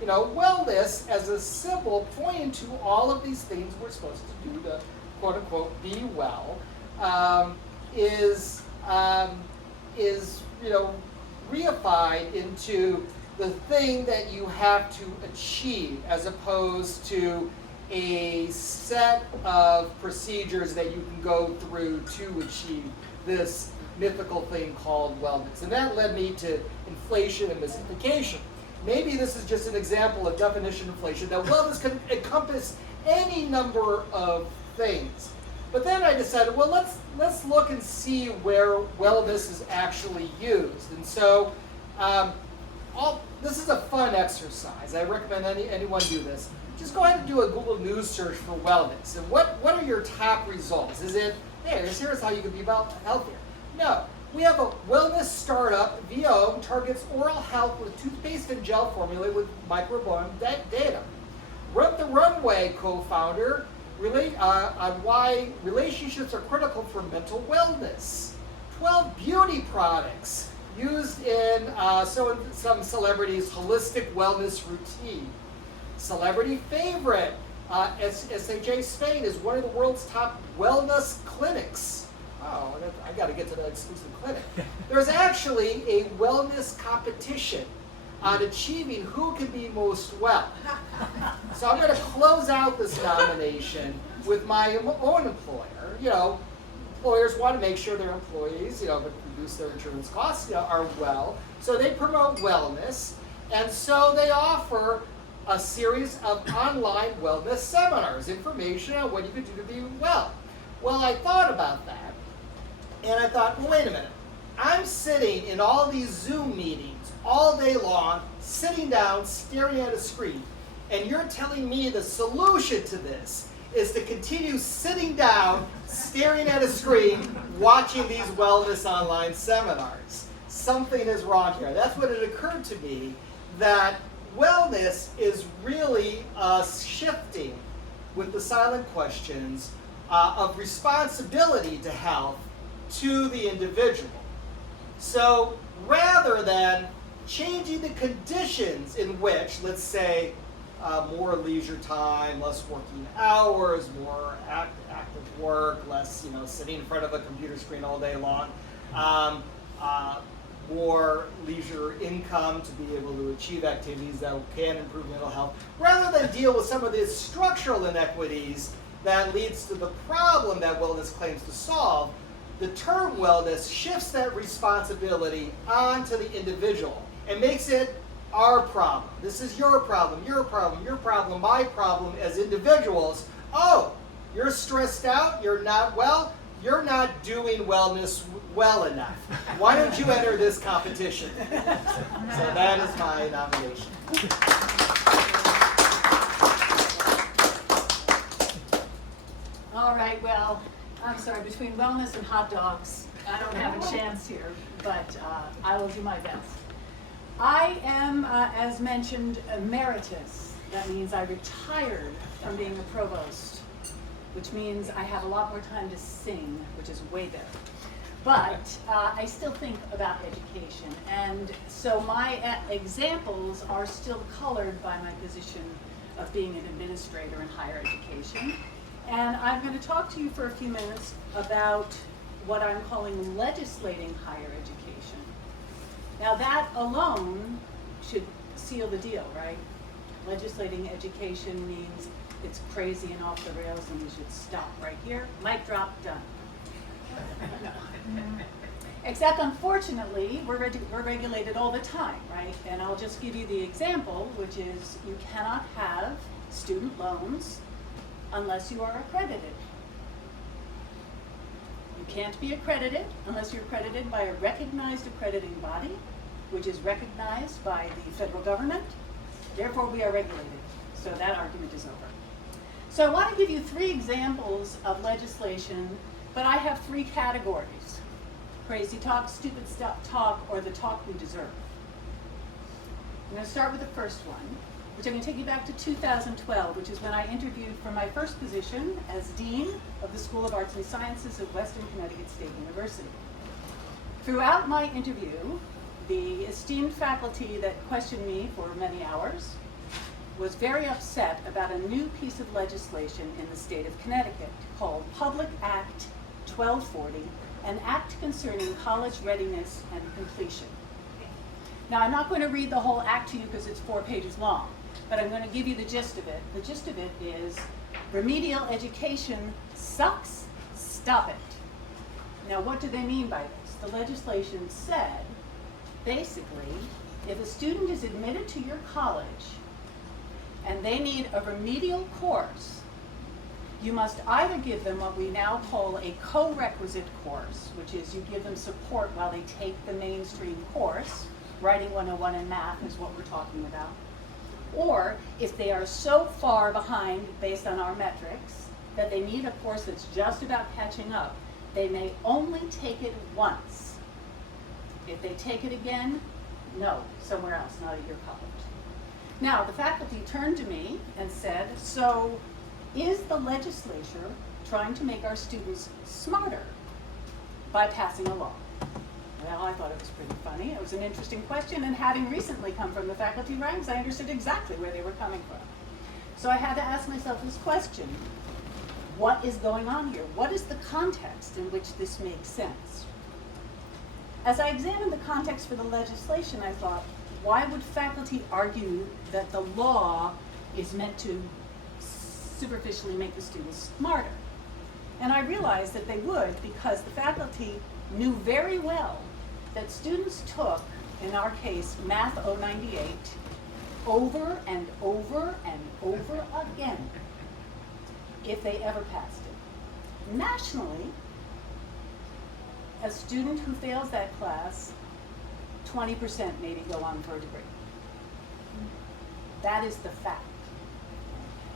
Wellness as a symbol pointing to all of these things we're supposed to do to quote unquote be well, is reified into the thing that you have to achieve, as opposed to a set of procedures that you can go through to achieve this mythical thing called wellness. And that led me to inflation and mystification. maybe this is just an example of definition inflation. Now, wellness can encompass any number of things. But then I decided, well, let's look and see where wellness is actually used. And so this is a fun exercise. I recommend anyone do this. Just go ahead and do a Google News search for wellness. And what are your top results? Is it, hey, here's how you can be healthier? No. We have a wellness startup, VO, targets oral health with toothpaste and gel formulated with microbiome data. Run the Runway co-founder on why relationships are critical for mental wellness. 12 beauty products used in some celebrities' holistic wellness routine. Celebrity favorite, SAJ Spain is one of the world's top wellness clinics. Oh, I got to get to that exclusive clinic. There's actually a wellness competition on achieving who can be most well. So I'm going to close out this nomination with my own employer. You know, employers want to make sure their employees, but reduce their insurance costs, are well. So they promote wellness, and so they offer a series of online wellness seminars, information on what you can do to be well. Well, I thought about that. And I thought, well, wait a minute. I'm sitting in all these Zoom meetings all day long, sitting down, staring at a screen. And you're telling me the solution to this is to continue sitting down, staring at a screen, watching these wellness online seminars. Something is wrong here. That's when it occurred to me that wellness is really shifting with the silent questions of responsibility to health to the individual. So rather than changing the conditions in which, let's say, more leisure time, less working hours, more active work, less sitting in front of a computer screen all day long, more leisure income to be able to achieve activities that can improve mental health, rather than deal with some of the structural inequities that leads to the problem that wellness claims to solve, the term wellness shifts that responsibility onto the individual and makes it our problem. This is your problem, your problem, your problem, my problem as individuals. Oh, you're stressed out, you're not well, you're not doing wellness well enough. Why don't you enter this competition? So that is my nomination. All right, well, I'm sorry, between wellness and hot dogs, I don't have a chance here, but I will do my best. I am, as mentioned, emeritus. That means I retired from being a provost, which means I have a lot more time to sing, which is way better. But I still think about education, and so my examples are still colored by my position of being an administrator in higher education. And I'm going to talk to you for a few minutes about what I'm calling legislating higher education. Now that alone should seal the deal, right? Legislating education means it's crazy and off the rails and we should stop right here. Mic drop, done. Except unfortunately, we're regulated all the time, right? And I'll just give you the example, which is you cannot have student loans unless you are accredited. You can't be accredited unless you're accredited by a recognized accrediting body, which is recognized by the federal government. Therefore, we are regulated. So that argument is over. So I want to give you 3 examples of legislation, but I have 3 categories: crazy talk, stupid talk, or the talk we deserve. I'm going to start with the first one, which I'm going to take you back to 2012, which is when I interviewed for my first position as Dean of the School of Arts and Sciences at Western Connecticut State University. Throughout my interview, the esteemed faculty that questioned me for many hours was very upset about a new piece of legislation in the state of Connecticut called Public Act 1240, an act concerning college readiness and completion. Now, I'm not going to read the whole act to you because it's 4 pages long, but I'm going to give you the gist of it. The gist of it is remedial education sucks, stop it. Now, what do they mean by this? The legislation said, basically, if a student is admitted to your college and they need a remedial course, you must either give them what we now call a co-requisite course, which is you give them support while they take the mainstream course. Writing 101 and math is what we're talking about. Or if they are so far behind based on our metrics that they need a course that's just about catching up, they may only take it once. If they take it again, no, somewhere else, not at your college. Now, the faculty turned to me and said, so is the legislature trying to make our students smarter by passing a law? Well, I thought it was pretty funny. It was an interesting question, and having recently come from the faculty ranks, I understood exactly where they were coming from. So I had to ask myself this question: what is going on here? What is the context in which this makes sense? As I examined the context for the legislation, I thought, why would faculty argue that the law is meant to superficially make the students smarter? And I realized that they would, because the faculty knew very well that students took, in our case, Math 098, over and over and over again, if they ever passed it. Nationally, a student who fails that class, 20% maybe go on for a degree. That is the fact.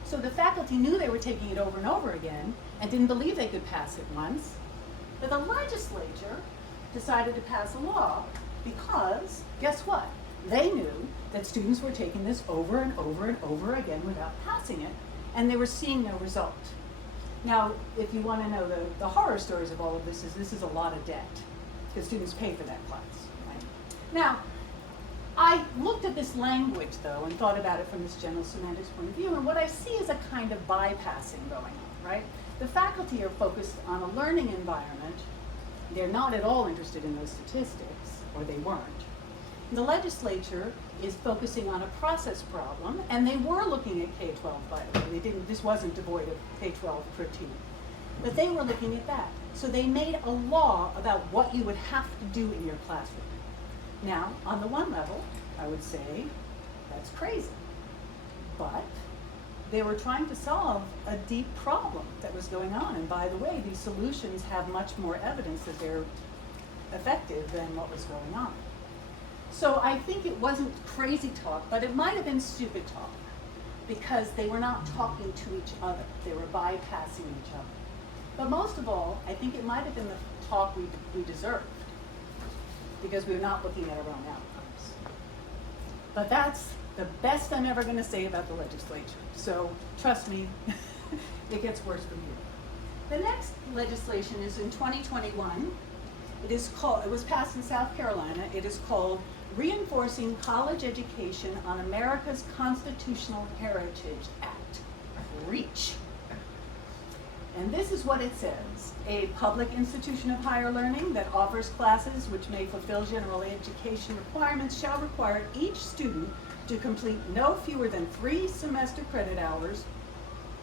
So the faculty knew they were taking it over and over again and didn't believe they could pass it once. But the legislature decided to pass a law because, guess what? They knew that students were taking this over and over and over again without passing it, and they were seeing no result. Now, if you want to know the horror stories of all of this is a lot of debt, because students pay for that class. Right? Now, I looked at this language, though, and thought about it from this general semantics point of view, and what I see is a kind of bypassing going on, right? The faculty are focused on a learning environment. They're not at all interested in those statistics, or they weren't. The legislature is focusing on a process problem, and they were looking at K-12, by the way. This wasn't devoid of K-12 critique. But they were looking at that. So they made a law about what you would have to do in your classroom. Now, on the one level, I would say that's crazy. But they were trying to solve a deep problem that was going on. And by the way, these solutions have much more evidence that they're effective than what was going on. So I think it wasn't crazy talk, but it might have been stupid talk, because they were not talking to each other. They were bypassing each other. But most of all, I think it might have been the talk we deserved, because we were not looking at our own outcomes. But that's the best I'm ever going to say about the legislature. So trust me, it gets worse from here. The next legislation is in 2021. It was passed in South Carolina. It is called Reinforcing College Education on America's Constitutional Heritage Act, REACH. And this is what it says: a public institution of higher learning that offers classes which may fulfill general education requirements shall require each student to complete no fewer than 3 semester credit hours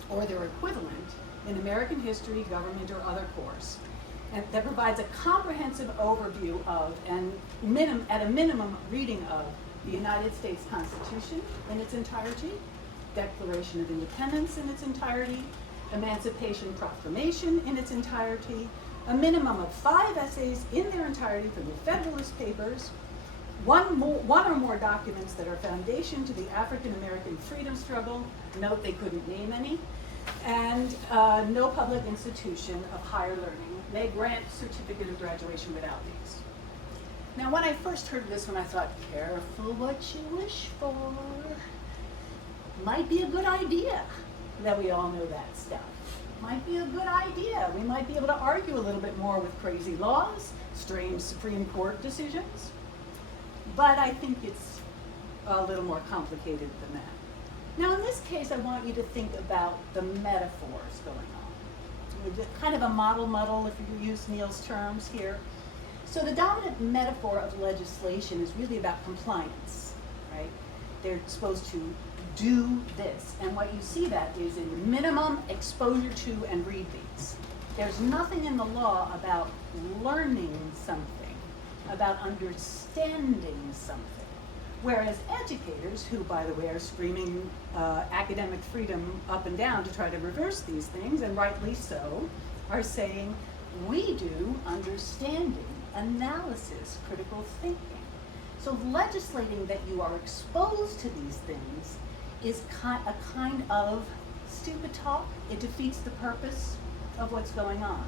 or their equivalent in American history, government, or other course. And that provides a comprehensive overview of, and at a minimum reading of, the United States Constitution in its entirety, Declaration of Independence in its entirety, Emancipation Proclamation in its entirety, a minimum of 5 essays in their entirety from the Federalist Papers, one or more documents that are foundation to the African American freedom struggle. Note they couldn't name any. And no public institution of higher learning may grant certificate of graduation without these. Now, when I first heard this one, I thought, careful what you wish for. Might be a good idea that we all know that stuff. Might be a good idea. We might be able to argue a little bit more with crazy laws, strange Supreme Court decisions. But I think it's a little more complicated than that. Now, in this case, I want you to think about the metaphors going on. Kind of a model muddle, if you use Neil's terms here. So the dominant metaphor of legislation is really about compliance, right? They're supposed to do this. And what you see that is in minimum exposure to and read these. There's nothing in the law about learning something, about understanding something. Whereas educators, who by the way are screaming academic freedom up and down to try to reverse these things, and rightly so, are saying we do understanding, analysis, critical thinking. So legislating that you are exposed to these things is a kind of stupid talk. It defeats the purpose of what's going on.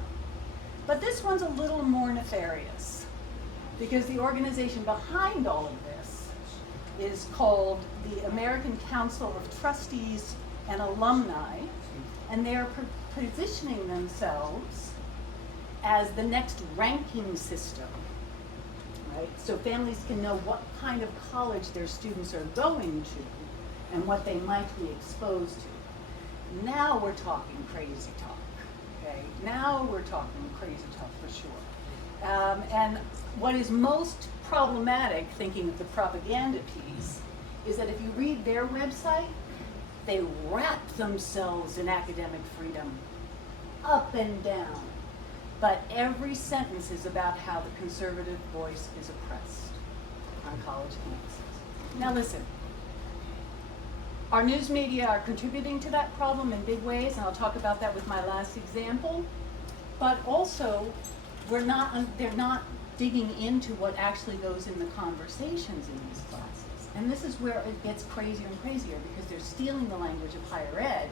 But this one's a little more nefarious, because the organization behind all of this is called the American Council of Trustees and Alumni, and they are positioning themselves as the next ranking system, right? So families can know what kind of college their students are going to and what they might be exposed to. Now we're talking crazy talk, okay? Now we're talking crazy talk for sure. And what is most problematic, thinking of the propaganda piece, is that if you read their website, they wrap themselves in academic freedom up and down. But every sentence is about how the conservative voice is oppressed on college campuses. Now listen, our news media are contributing to that problem in big ways, and I'll talk about that with my last example. But also, they're not digging into what actually goes in the conversations in these classes. And this is where it gets crazier and crazier, because they're stealing the language of higher ed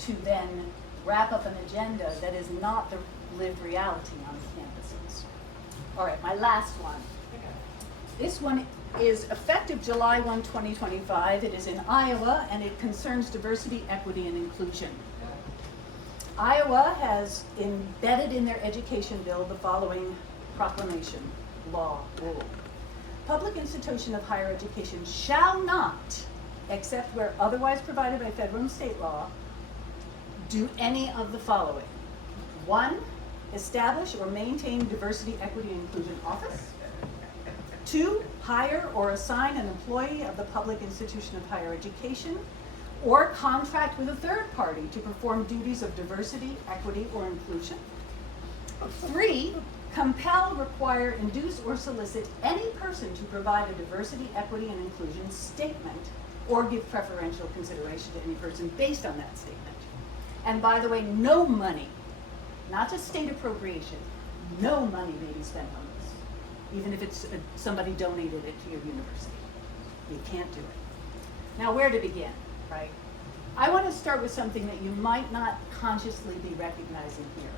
to then wrap up an agenda that is not the lived reality on campuses. All right, my last one. This one is effective July 1, 2025. It is in Iowa, and it concerns diversity, equity, and inclusion. Iowa has embedded in their education bill the following proclamation, law, rule. Public institution of higher education shall not, except where otherwise provided by federal and state law, do any of the following. 1, establish or maintain diversity, equity, and inclusion office. 2, hire or assign an employee of the public institution of higher education or contract with a third party to perform duties of diversity, equity, or inclusion. 3, compel, require, induce, or solicit any person to provide a diversity, equity, and inclusion statement or give preferential consideration to any person based on that statement. And by the way, no money, not just state appropriation, no money may be spent on this, even if it's somebody donated it to your university. You can't do it. Now, where to begin, right? I want to start with something that you might not consciously be recognizing here.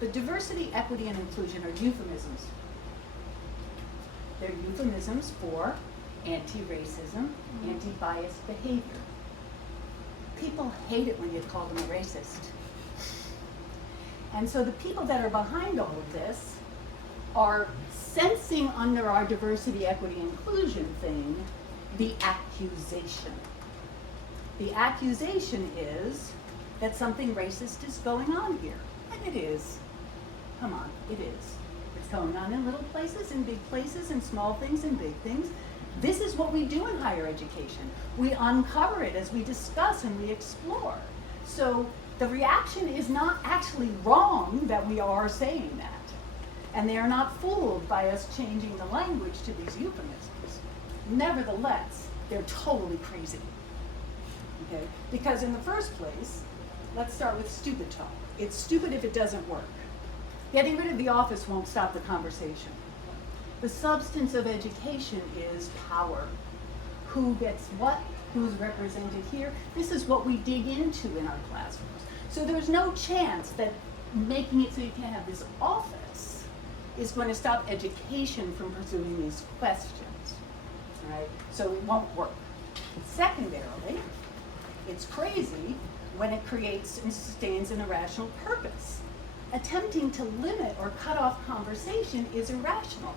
The diversity, equity, and inclusion are euphemisms. They're euphemisms for anti-racism, anti-biased behavior. People hate it when you call them a racist. And so the people that are behind all of this are sensing under our diversity, equity, inclusion thing the accusation. The accusation is that something racist is going on here. And it is. Come on, it is. It's going on in little places, in big places, in small things, in big things. This is what we do in higher education. We uncover it as we discuss and we explore. So the reaction is not actually wrong that we are saying that. And they are not fooled by us changing the language to these euphemisms. Nevertheless, they're totally crazy. Okay? Because in the first place, let's start with stupid talk. It's stupid if it doesn't work. Getting rid of the office won't stop the conversation. The substance of education is power. Who gets what? Who's represented here? This is what we dig into in our classrooms. So there's no chance that making it so you can't have this office is going to stop education from pursuing these questions. Right? So it won't work. Secondarily, it's crazy when it creates and sustains an irrational purpose. Attempting to limit or cut off conversation is irrational.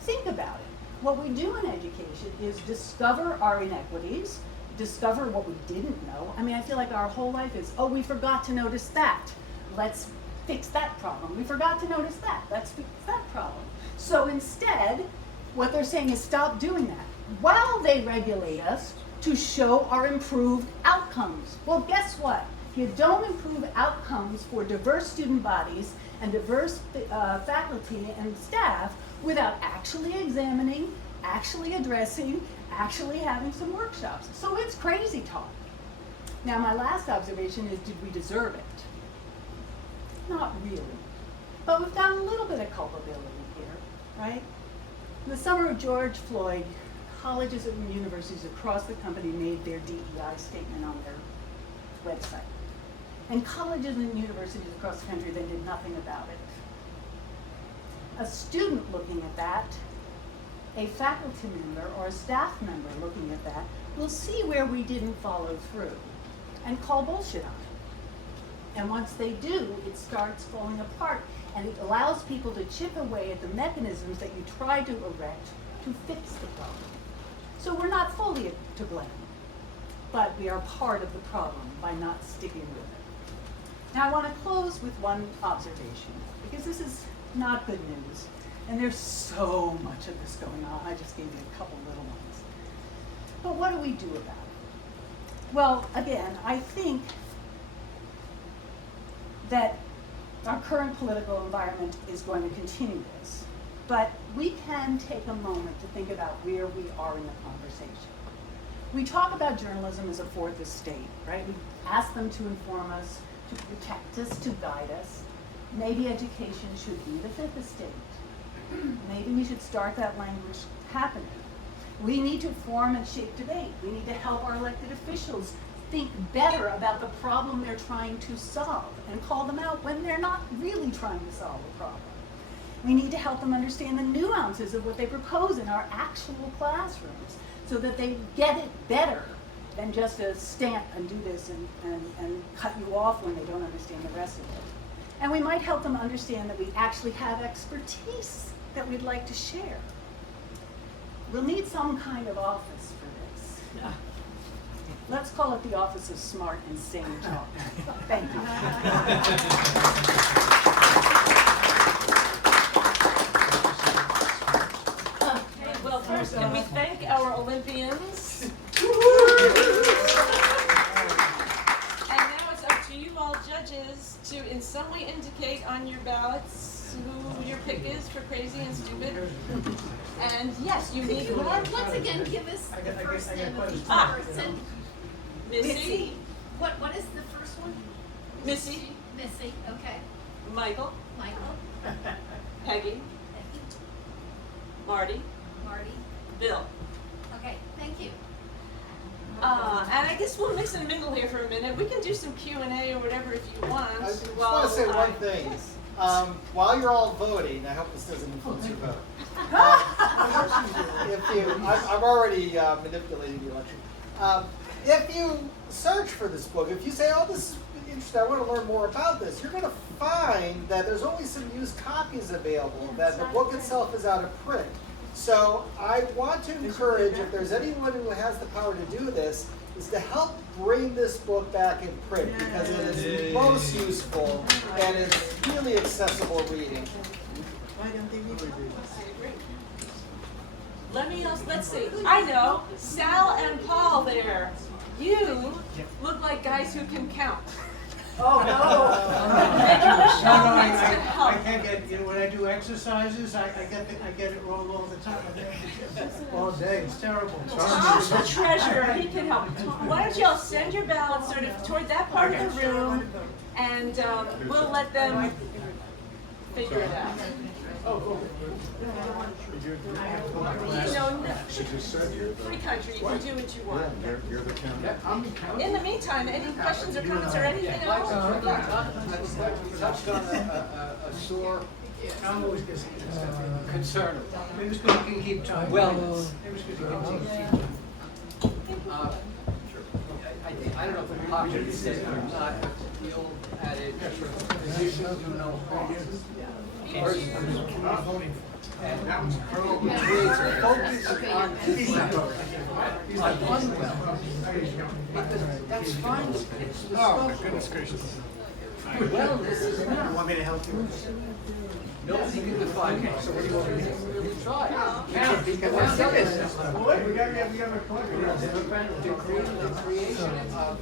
Think about it. What we do in education is discover our inequities, discover what we didn't know. I mean, I feel like our whole life is, oh, we forgot to notice that. Let's fix that problem. We forgot to notice that. Let's fix that problem. So instead, what they're saying is stop doing that while they regulate us to show our improved outcomes. Well, guess what? You don't improve outcomes for diverse student bodies and diverse faculty and staff without actually examining actually addressing, actually having some workshops. So it's crazy talk. Now, my last observation is, did we deserve it? Not really. But we've got a little bit of culpability here, right? In the summer of George Floyd, colleges and universities across the country made their DEI statement on their website. And colleges and universities across the country then did nothing about it. A student looking at that, a faculty member or a staff member looking at that, will see where we didn't follow through and call bullshit on it. And once they do, it starts falling apart, and it allows people to chip away at the mechanisms that you tried to erect to fix the problem. So we're not fully to blame, but we are part of the problem by not sticking with it. Now I want to close with one observation, because this is not good news, and there's so much of this going on. I just gave you a couple little ones. But what do we do about it? Well, again, I think that our current political environment is going to continue this, but we can take a moment to think about where we are in the conversation. We talk about journalism as a fourth estate, right? We ask them to inform us, to protect us, to guide us. Maybe education should be the fifth estate. Maybe we should start that language happening. We need to form and shape debate. We need to help our elected officials think better about the problem they're trying to solve and call them out when they're not really trying to solve a problem. We need to help them understand the nuances of what they propose in our actual classrooms so that they get it better than just a stamp and do this and cut you off when they don't understand the rest of it. And we might help them understand that we actually have expertise that we'd like to share. We'll need some kind of office for this. Let's call it the Office of Smart and Sane Talk. Thank you. Okay, well, first, can we thank our Olympians? And now it's up to you all judges to in some way indicate on your ballots who your pick is for crazy and stupid. And yes, you need more. Once again, give us the first name of each Ah. person. Missy, What is the first one? Missy, Missy, okay. Michael, Michael, Peggy, Becky, Marty, Marty. Bill. Okay, thank you. And I guess we'll mix and mingle here for a minute. We can do some Q&A or whatever if you want. I just want to say one thing. Yes. While you're all voting, I hope this doesn't influence your vote. I'm already manipulating the election. If you search for this book, if you say, oh, this is interesting, I want to learn more about this, you're going to find that there's only some used copies available, that the book itself is out of print. So I want to encourage, if there's anyone who has the power to do this, is to help bring this book back in print, because it is most useful and it's really accessible reading. Let's see. I know, Sal and Paul there. You look like guys who can count. Oh, Maybe Michelle needs to I help. can't get, when I do exercises, I get it wrong all the time. All day, it's terrible. Tom's the treasurer, he can help. Why don't y'all send your ballots sort of toward that part of the room, and we'll let them figure it out. You know, free country, you can do what you want. You're the candidate. In the meantime, any questions or comments or anything else? You touched on a sore I'm always concern. Maybe it's because you can keep time. Wellness. Maybe it's because you can keep time. I don't know if it's popular to say it or not, but the old adage, physicians do no harm. I'm not voting for it. And it creates a focus on unwell. Because that's fine. It's the stuff. Wellness is not. You want me to help you? Nobody can define it. So what do you want me to do? You try. Count, because We got a creation of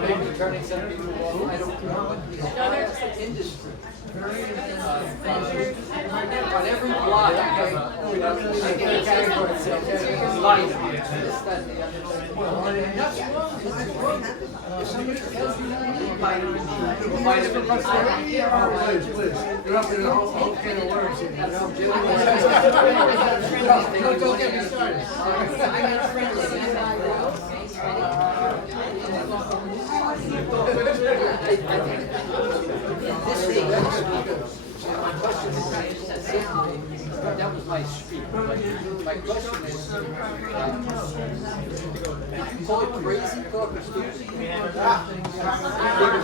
maybe turning some people off, I don't know, but the entire industry. On every block, I get a category that says light, this, that, and the other. And that's wrong. If somebody tells you that, you might have been Please, you're up in a whole can of worms here. Don't get me started. My question is, that was my speech. My question is, call it crazy talk or stupid? Because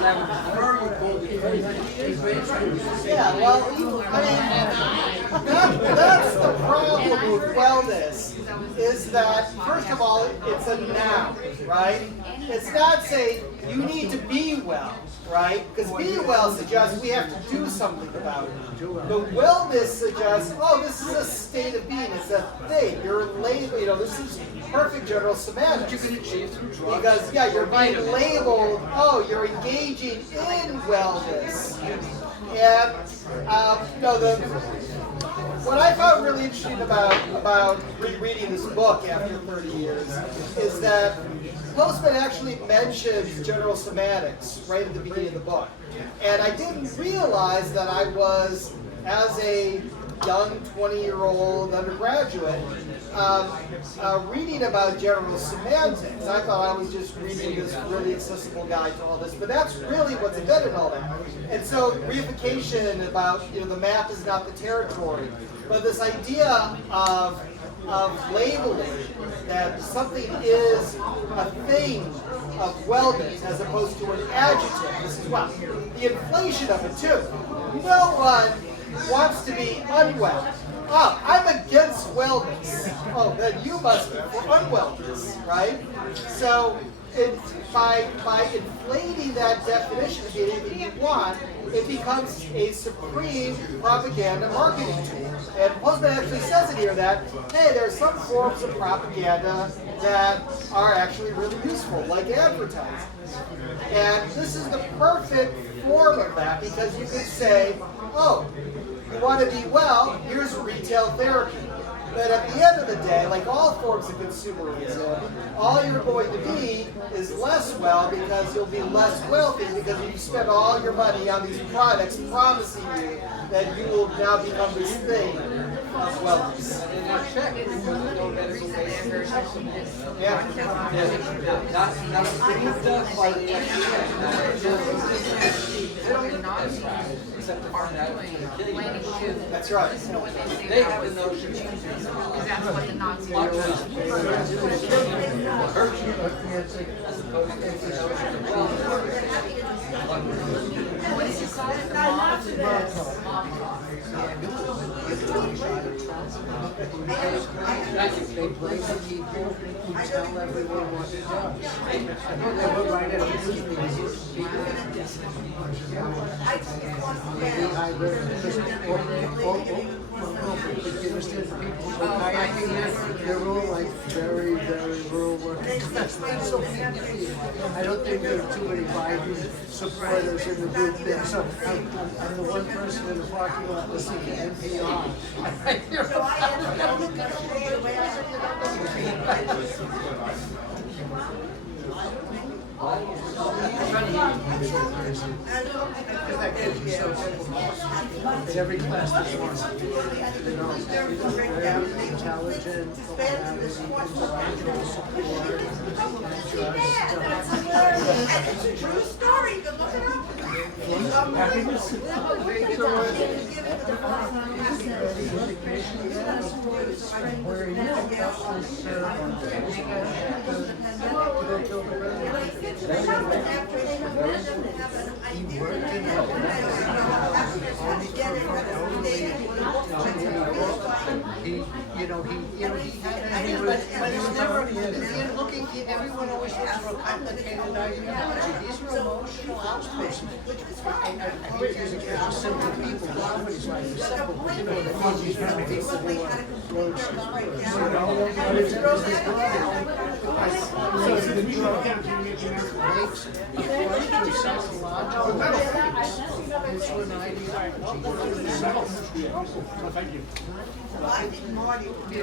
I would prefer you called it crazy. Yeah, well, that's the problem with wellness, is that, first of all, it's a noun, right? It's not saying you need to be well, right? Because being well suggests we have to do something about it. The wellness suggests, oh, this is a state of being, it's a thing. You're labeled, this is perfect general semantics. You can achieve through drugs. Because, yeah, you're being labeled, oh, you're engaging in wellness. And, what I found really interesting about rereading this book after 30 years is that Postman actually mentions general semantics right at the beginning of the book. And I didn't realize that I was, as a young 20-year-old undergraduate, reading about general semantics. I thought I was just reading this really accessible guide to all this, but that's really what's embedded in all that. And so reification about, the map is not the territory, but this idea of labeling that something is a thing of wellness as opposed to an adjective. This is what the inflation of it too. No one wants to be unwell. Oh, I'm against wellness. Oh, then you must be for unwellness, right? So by inflating that definition to be anything you want, it becomes a supreme propaganda marketing tool. And Postman actually says in here that, hey, there are some forms of propaganda that are actually really useful, like advertising. And this is the perfect form of that, because you could say, oh, you want to be well, here's retail therapy. But at the end of the day, like all forms of consumerism, all you're going to be is less well because you'll be less wealthy because you spend all your money on these products promising you that you will now become this thing of wellness. And now check, because there's no medical basis. Yeah. Not approved by the FDA. They don't look at this, except to find out it's going to kill you. That's right. They have the notion that That's what the Nazis hurt you, as opposed to the notion of They blame the people who tell everyone what to do. I know they would write it. They're all like very, very rural working class. That's so funny. I don't think there are too many Biden supporters in the group there. So I'm the one person in the parking lot listening to NPR. It's every class that's one. Very intelligent, intellectual support. It's a true story. You can look it up. Where you looking, everyone always looks for a complicated ideology. These are emotional outbursts. I think there's a group of simple people. Nobody's like simple, but you know, these people who are words. Thank you. Well, I think Marty would be a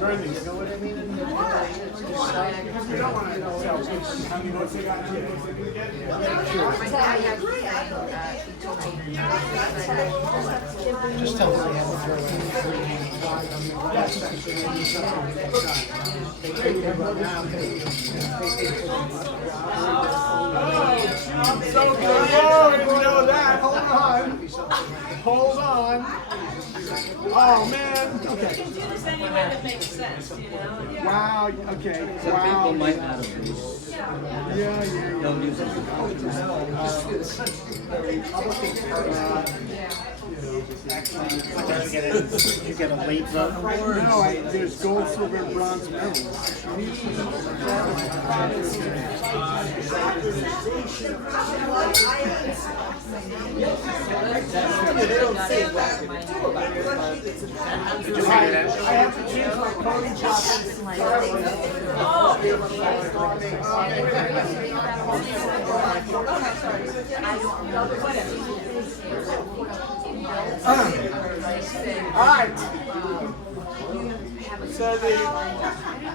Burning, you know what I mean? Because we don't want to, how many votes they got, how many votes they didn't get. Just tell them they have I'm so good. Oh, I didn't know that. Hold on. Oh, man. Okay. You can do this any way that makes sense, you know? Wow. Okay. Some Wow. people might not have. Yeah. They'll use it. You get a late vote? No, there's gold, silver, and bronze medals. I have to change my coding All right. So the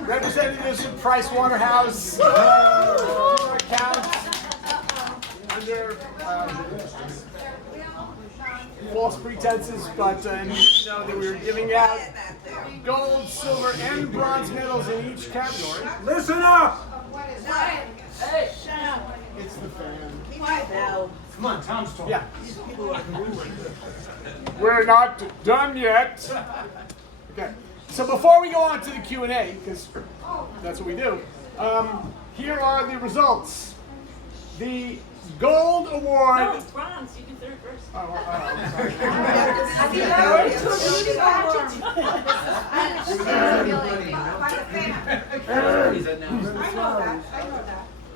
representatives of Price Waterhouse account under false pretenses, but you know that we were giving out gold, silver, and bronze medals in each category. Listen up! Hey! It's the fan. Come on, Tom's talking. Yeah. We're not done yet. Okay. So before we go on to the Q&A, because that's what we do, here are the results. The gold award. No, it's bronze. You can third first.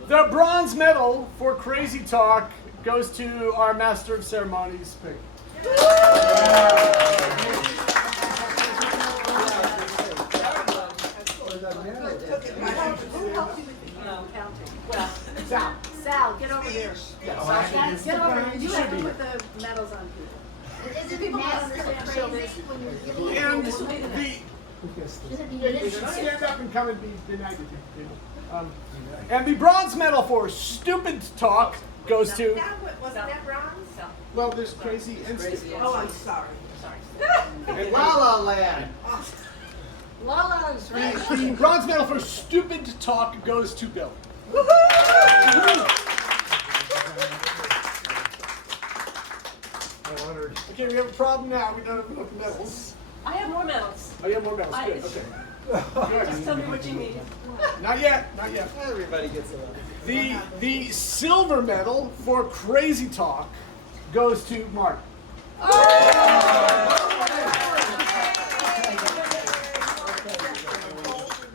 The bronze medal for Crazy Talk goes to our Master of Ceremonies, Pig. Well, Sal, get over here. Get over here. You have to put the medals on people. Is it crazy when you're giving And you should stand up and come and be united. And the bronze medal for Stupid Talk goes to, Wasn't that bronze? well, there's Crazy and Stupid. Oh, I'm sorry. And La La Land. Lala's right. The bronze medal for Stupid Talk goes to Bill. Okay, we have a problem now. We don't have enough medals. I have more medals. Oh, you have more medals. Good. Okay. Just tell me what you need. Not yet. Not yet. Everybody gets a The silver medal for Crazy Talk goes to Mark.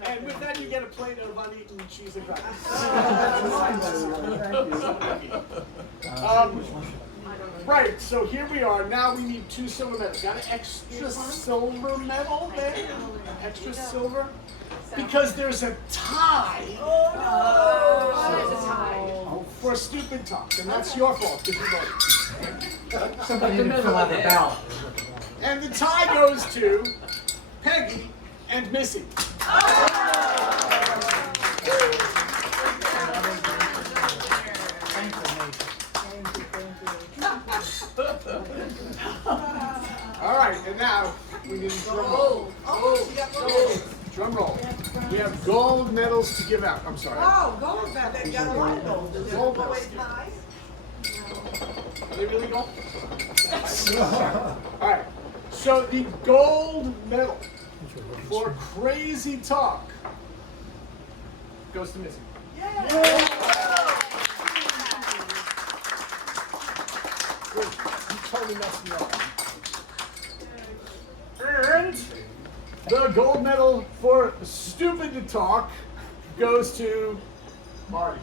And with that, you get a plate of uneaten cheese and crackers. Right, so here we are. Now we need 2 silver medals. Got an extra silver medal there? Extra silver? Because there's a tie. There's a tie. For Stupid Talk, and that's your fault because you voted. Somebody didn't fill out the ballot. And the tie goes to Peggy and Missy. All right, and now we need a drum roll. Drum roll. We have gold medals to give out. I'm sorry. Oh, gold medal. They got a lot of gold. Does it Gold always medals. ties? Are they really gold? All right. So the gold medal for Crazy Talk goes to Missy. Good. You totally messed me up. And the gold medal for Stupid to Talk goes to Marty.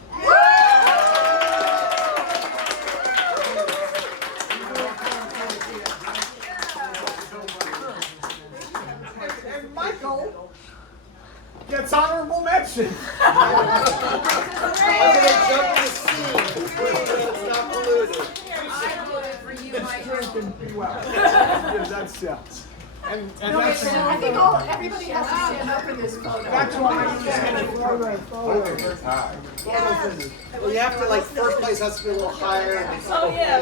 And Michael gets honorable mention. I'm gonna jump in the scene. It's not polluted. Yeah, that's yeah. And No, wait a that's minute. I think everybody has to stand up for this photo. that's why I use Well, you have to like first place has to be a little higher. Oh, yeah.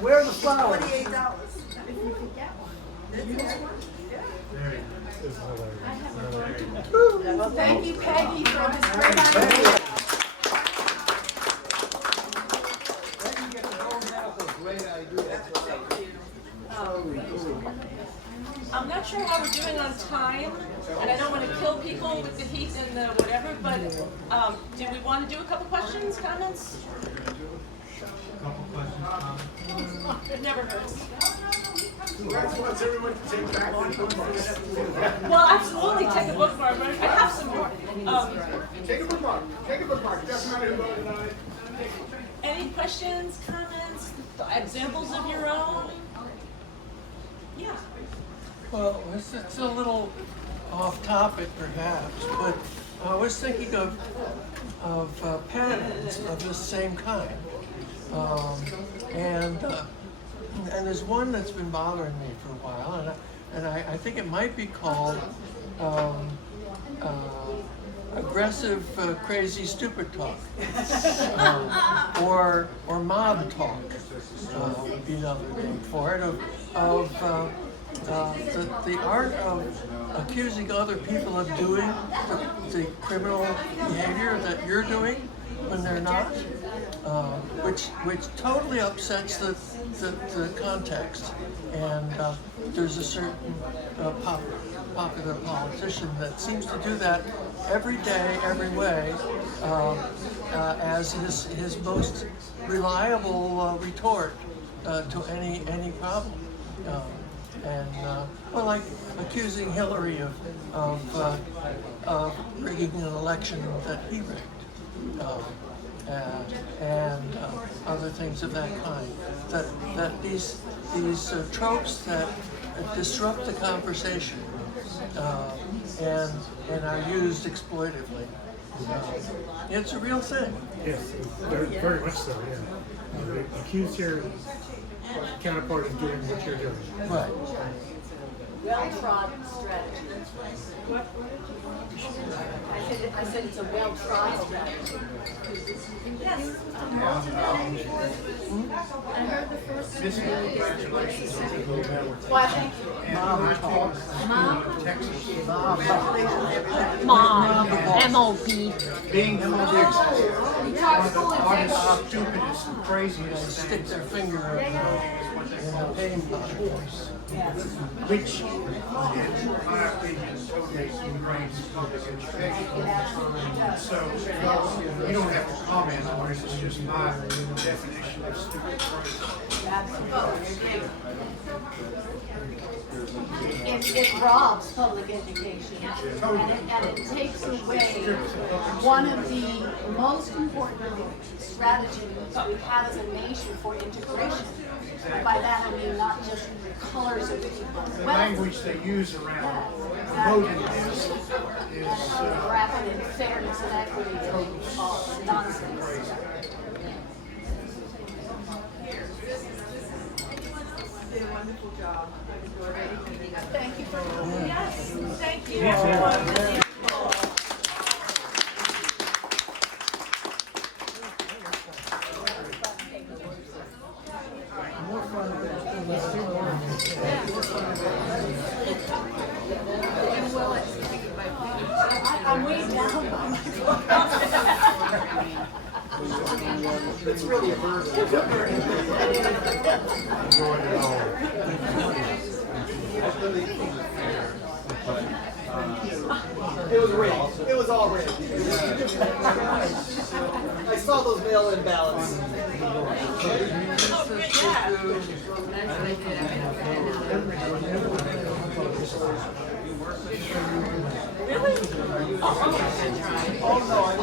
Where are the flowers? $28. Well, thank you, Peggy, for this great idea. I'm not sure how we're doing on time, and I don't want to kill people with the heat and the whatever, but do we want to do a couple questions, comments? It never hurts. Well, absolutely, take a bookmark. I have some more. Take a bookmark. Take a bookmark. Doesn't matter who voted on it. Any questions, comments, examples of your own? Yeah. Well, it's a little off topic perhaps, but I was thinking of patterns of the same kind. And there's one that's been bothering me for a while, and I think it might be called aggressive, crazy, stupid talk, or mob talk would be another name for it. The art of accusing other people of doing the criminal behavior that you're doing when they're not, which totally upsets the context. And there's a certain popular politician that seems to do that every day, every way, as his most reliable retort to any problem. Well, like accusing Hillary of rigging an election that he rigged, and other things of that kind. That these tropes that disrupt the conversation and are used exploitively. It's a real thing. Yes, very much so, yeah. Accuse your counterpart of doing what you're doing. Right. Well-trodden strategy. I said it's a well-trod strategy. Yes. Well, thank you. Mom, M-O-B. Being one of the hardest, stupidest, and craziest Stick their finger in the pain pot. which, in my opinion, totally ingrains public education. So, you don't have to comment on it, it's just my definition of stupid crazy. It robs public education, and it takes away one of the most important strategies we have as a nation for integration. And by that I mean not just colors of people. The language they use around promoting this is rapid in fairness and equity and nonsense. Did a wonderful job. Thank you for Yes. Thank you, everyone. I'm way down by my It's really a burden. It was rigged. It was all rigged. I saw those mail-in ballots. Really? Oh no, I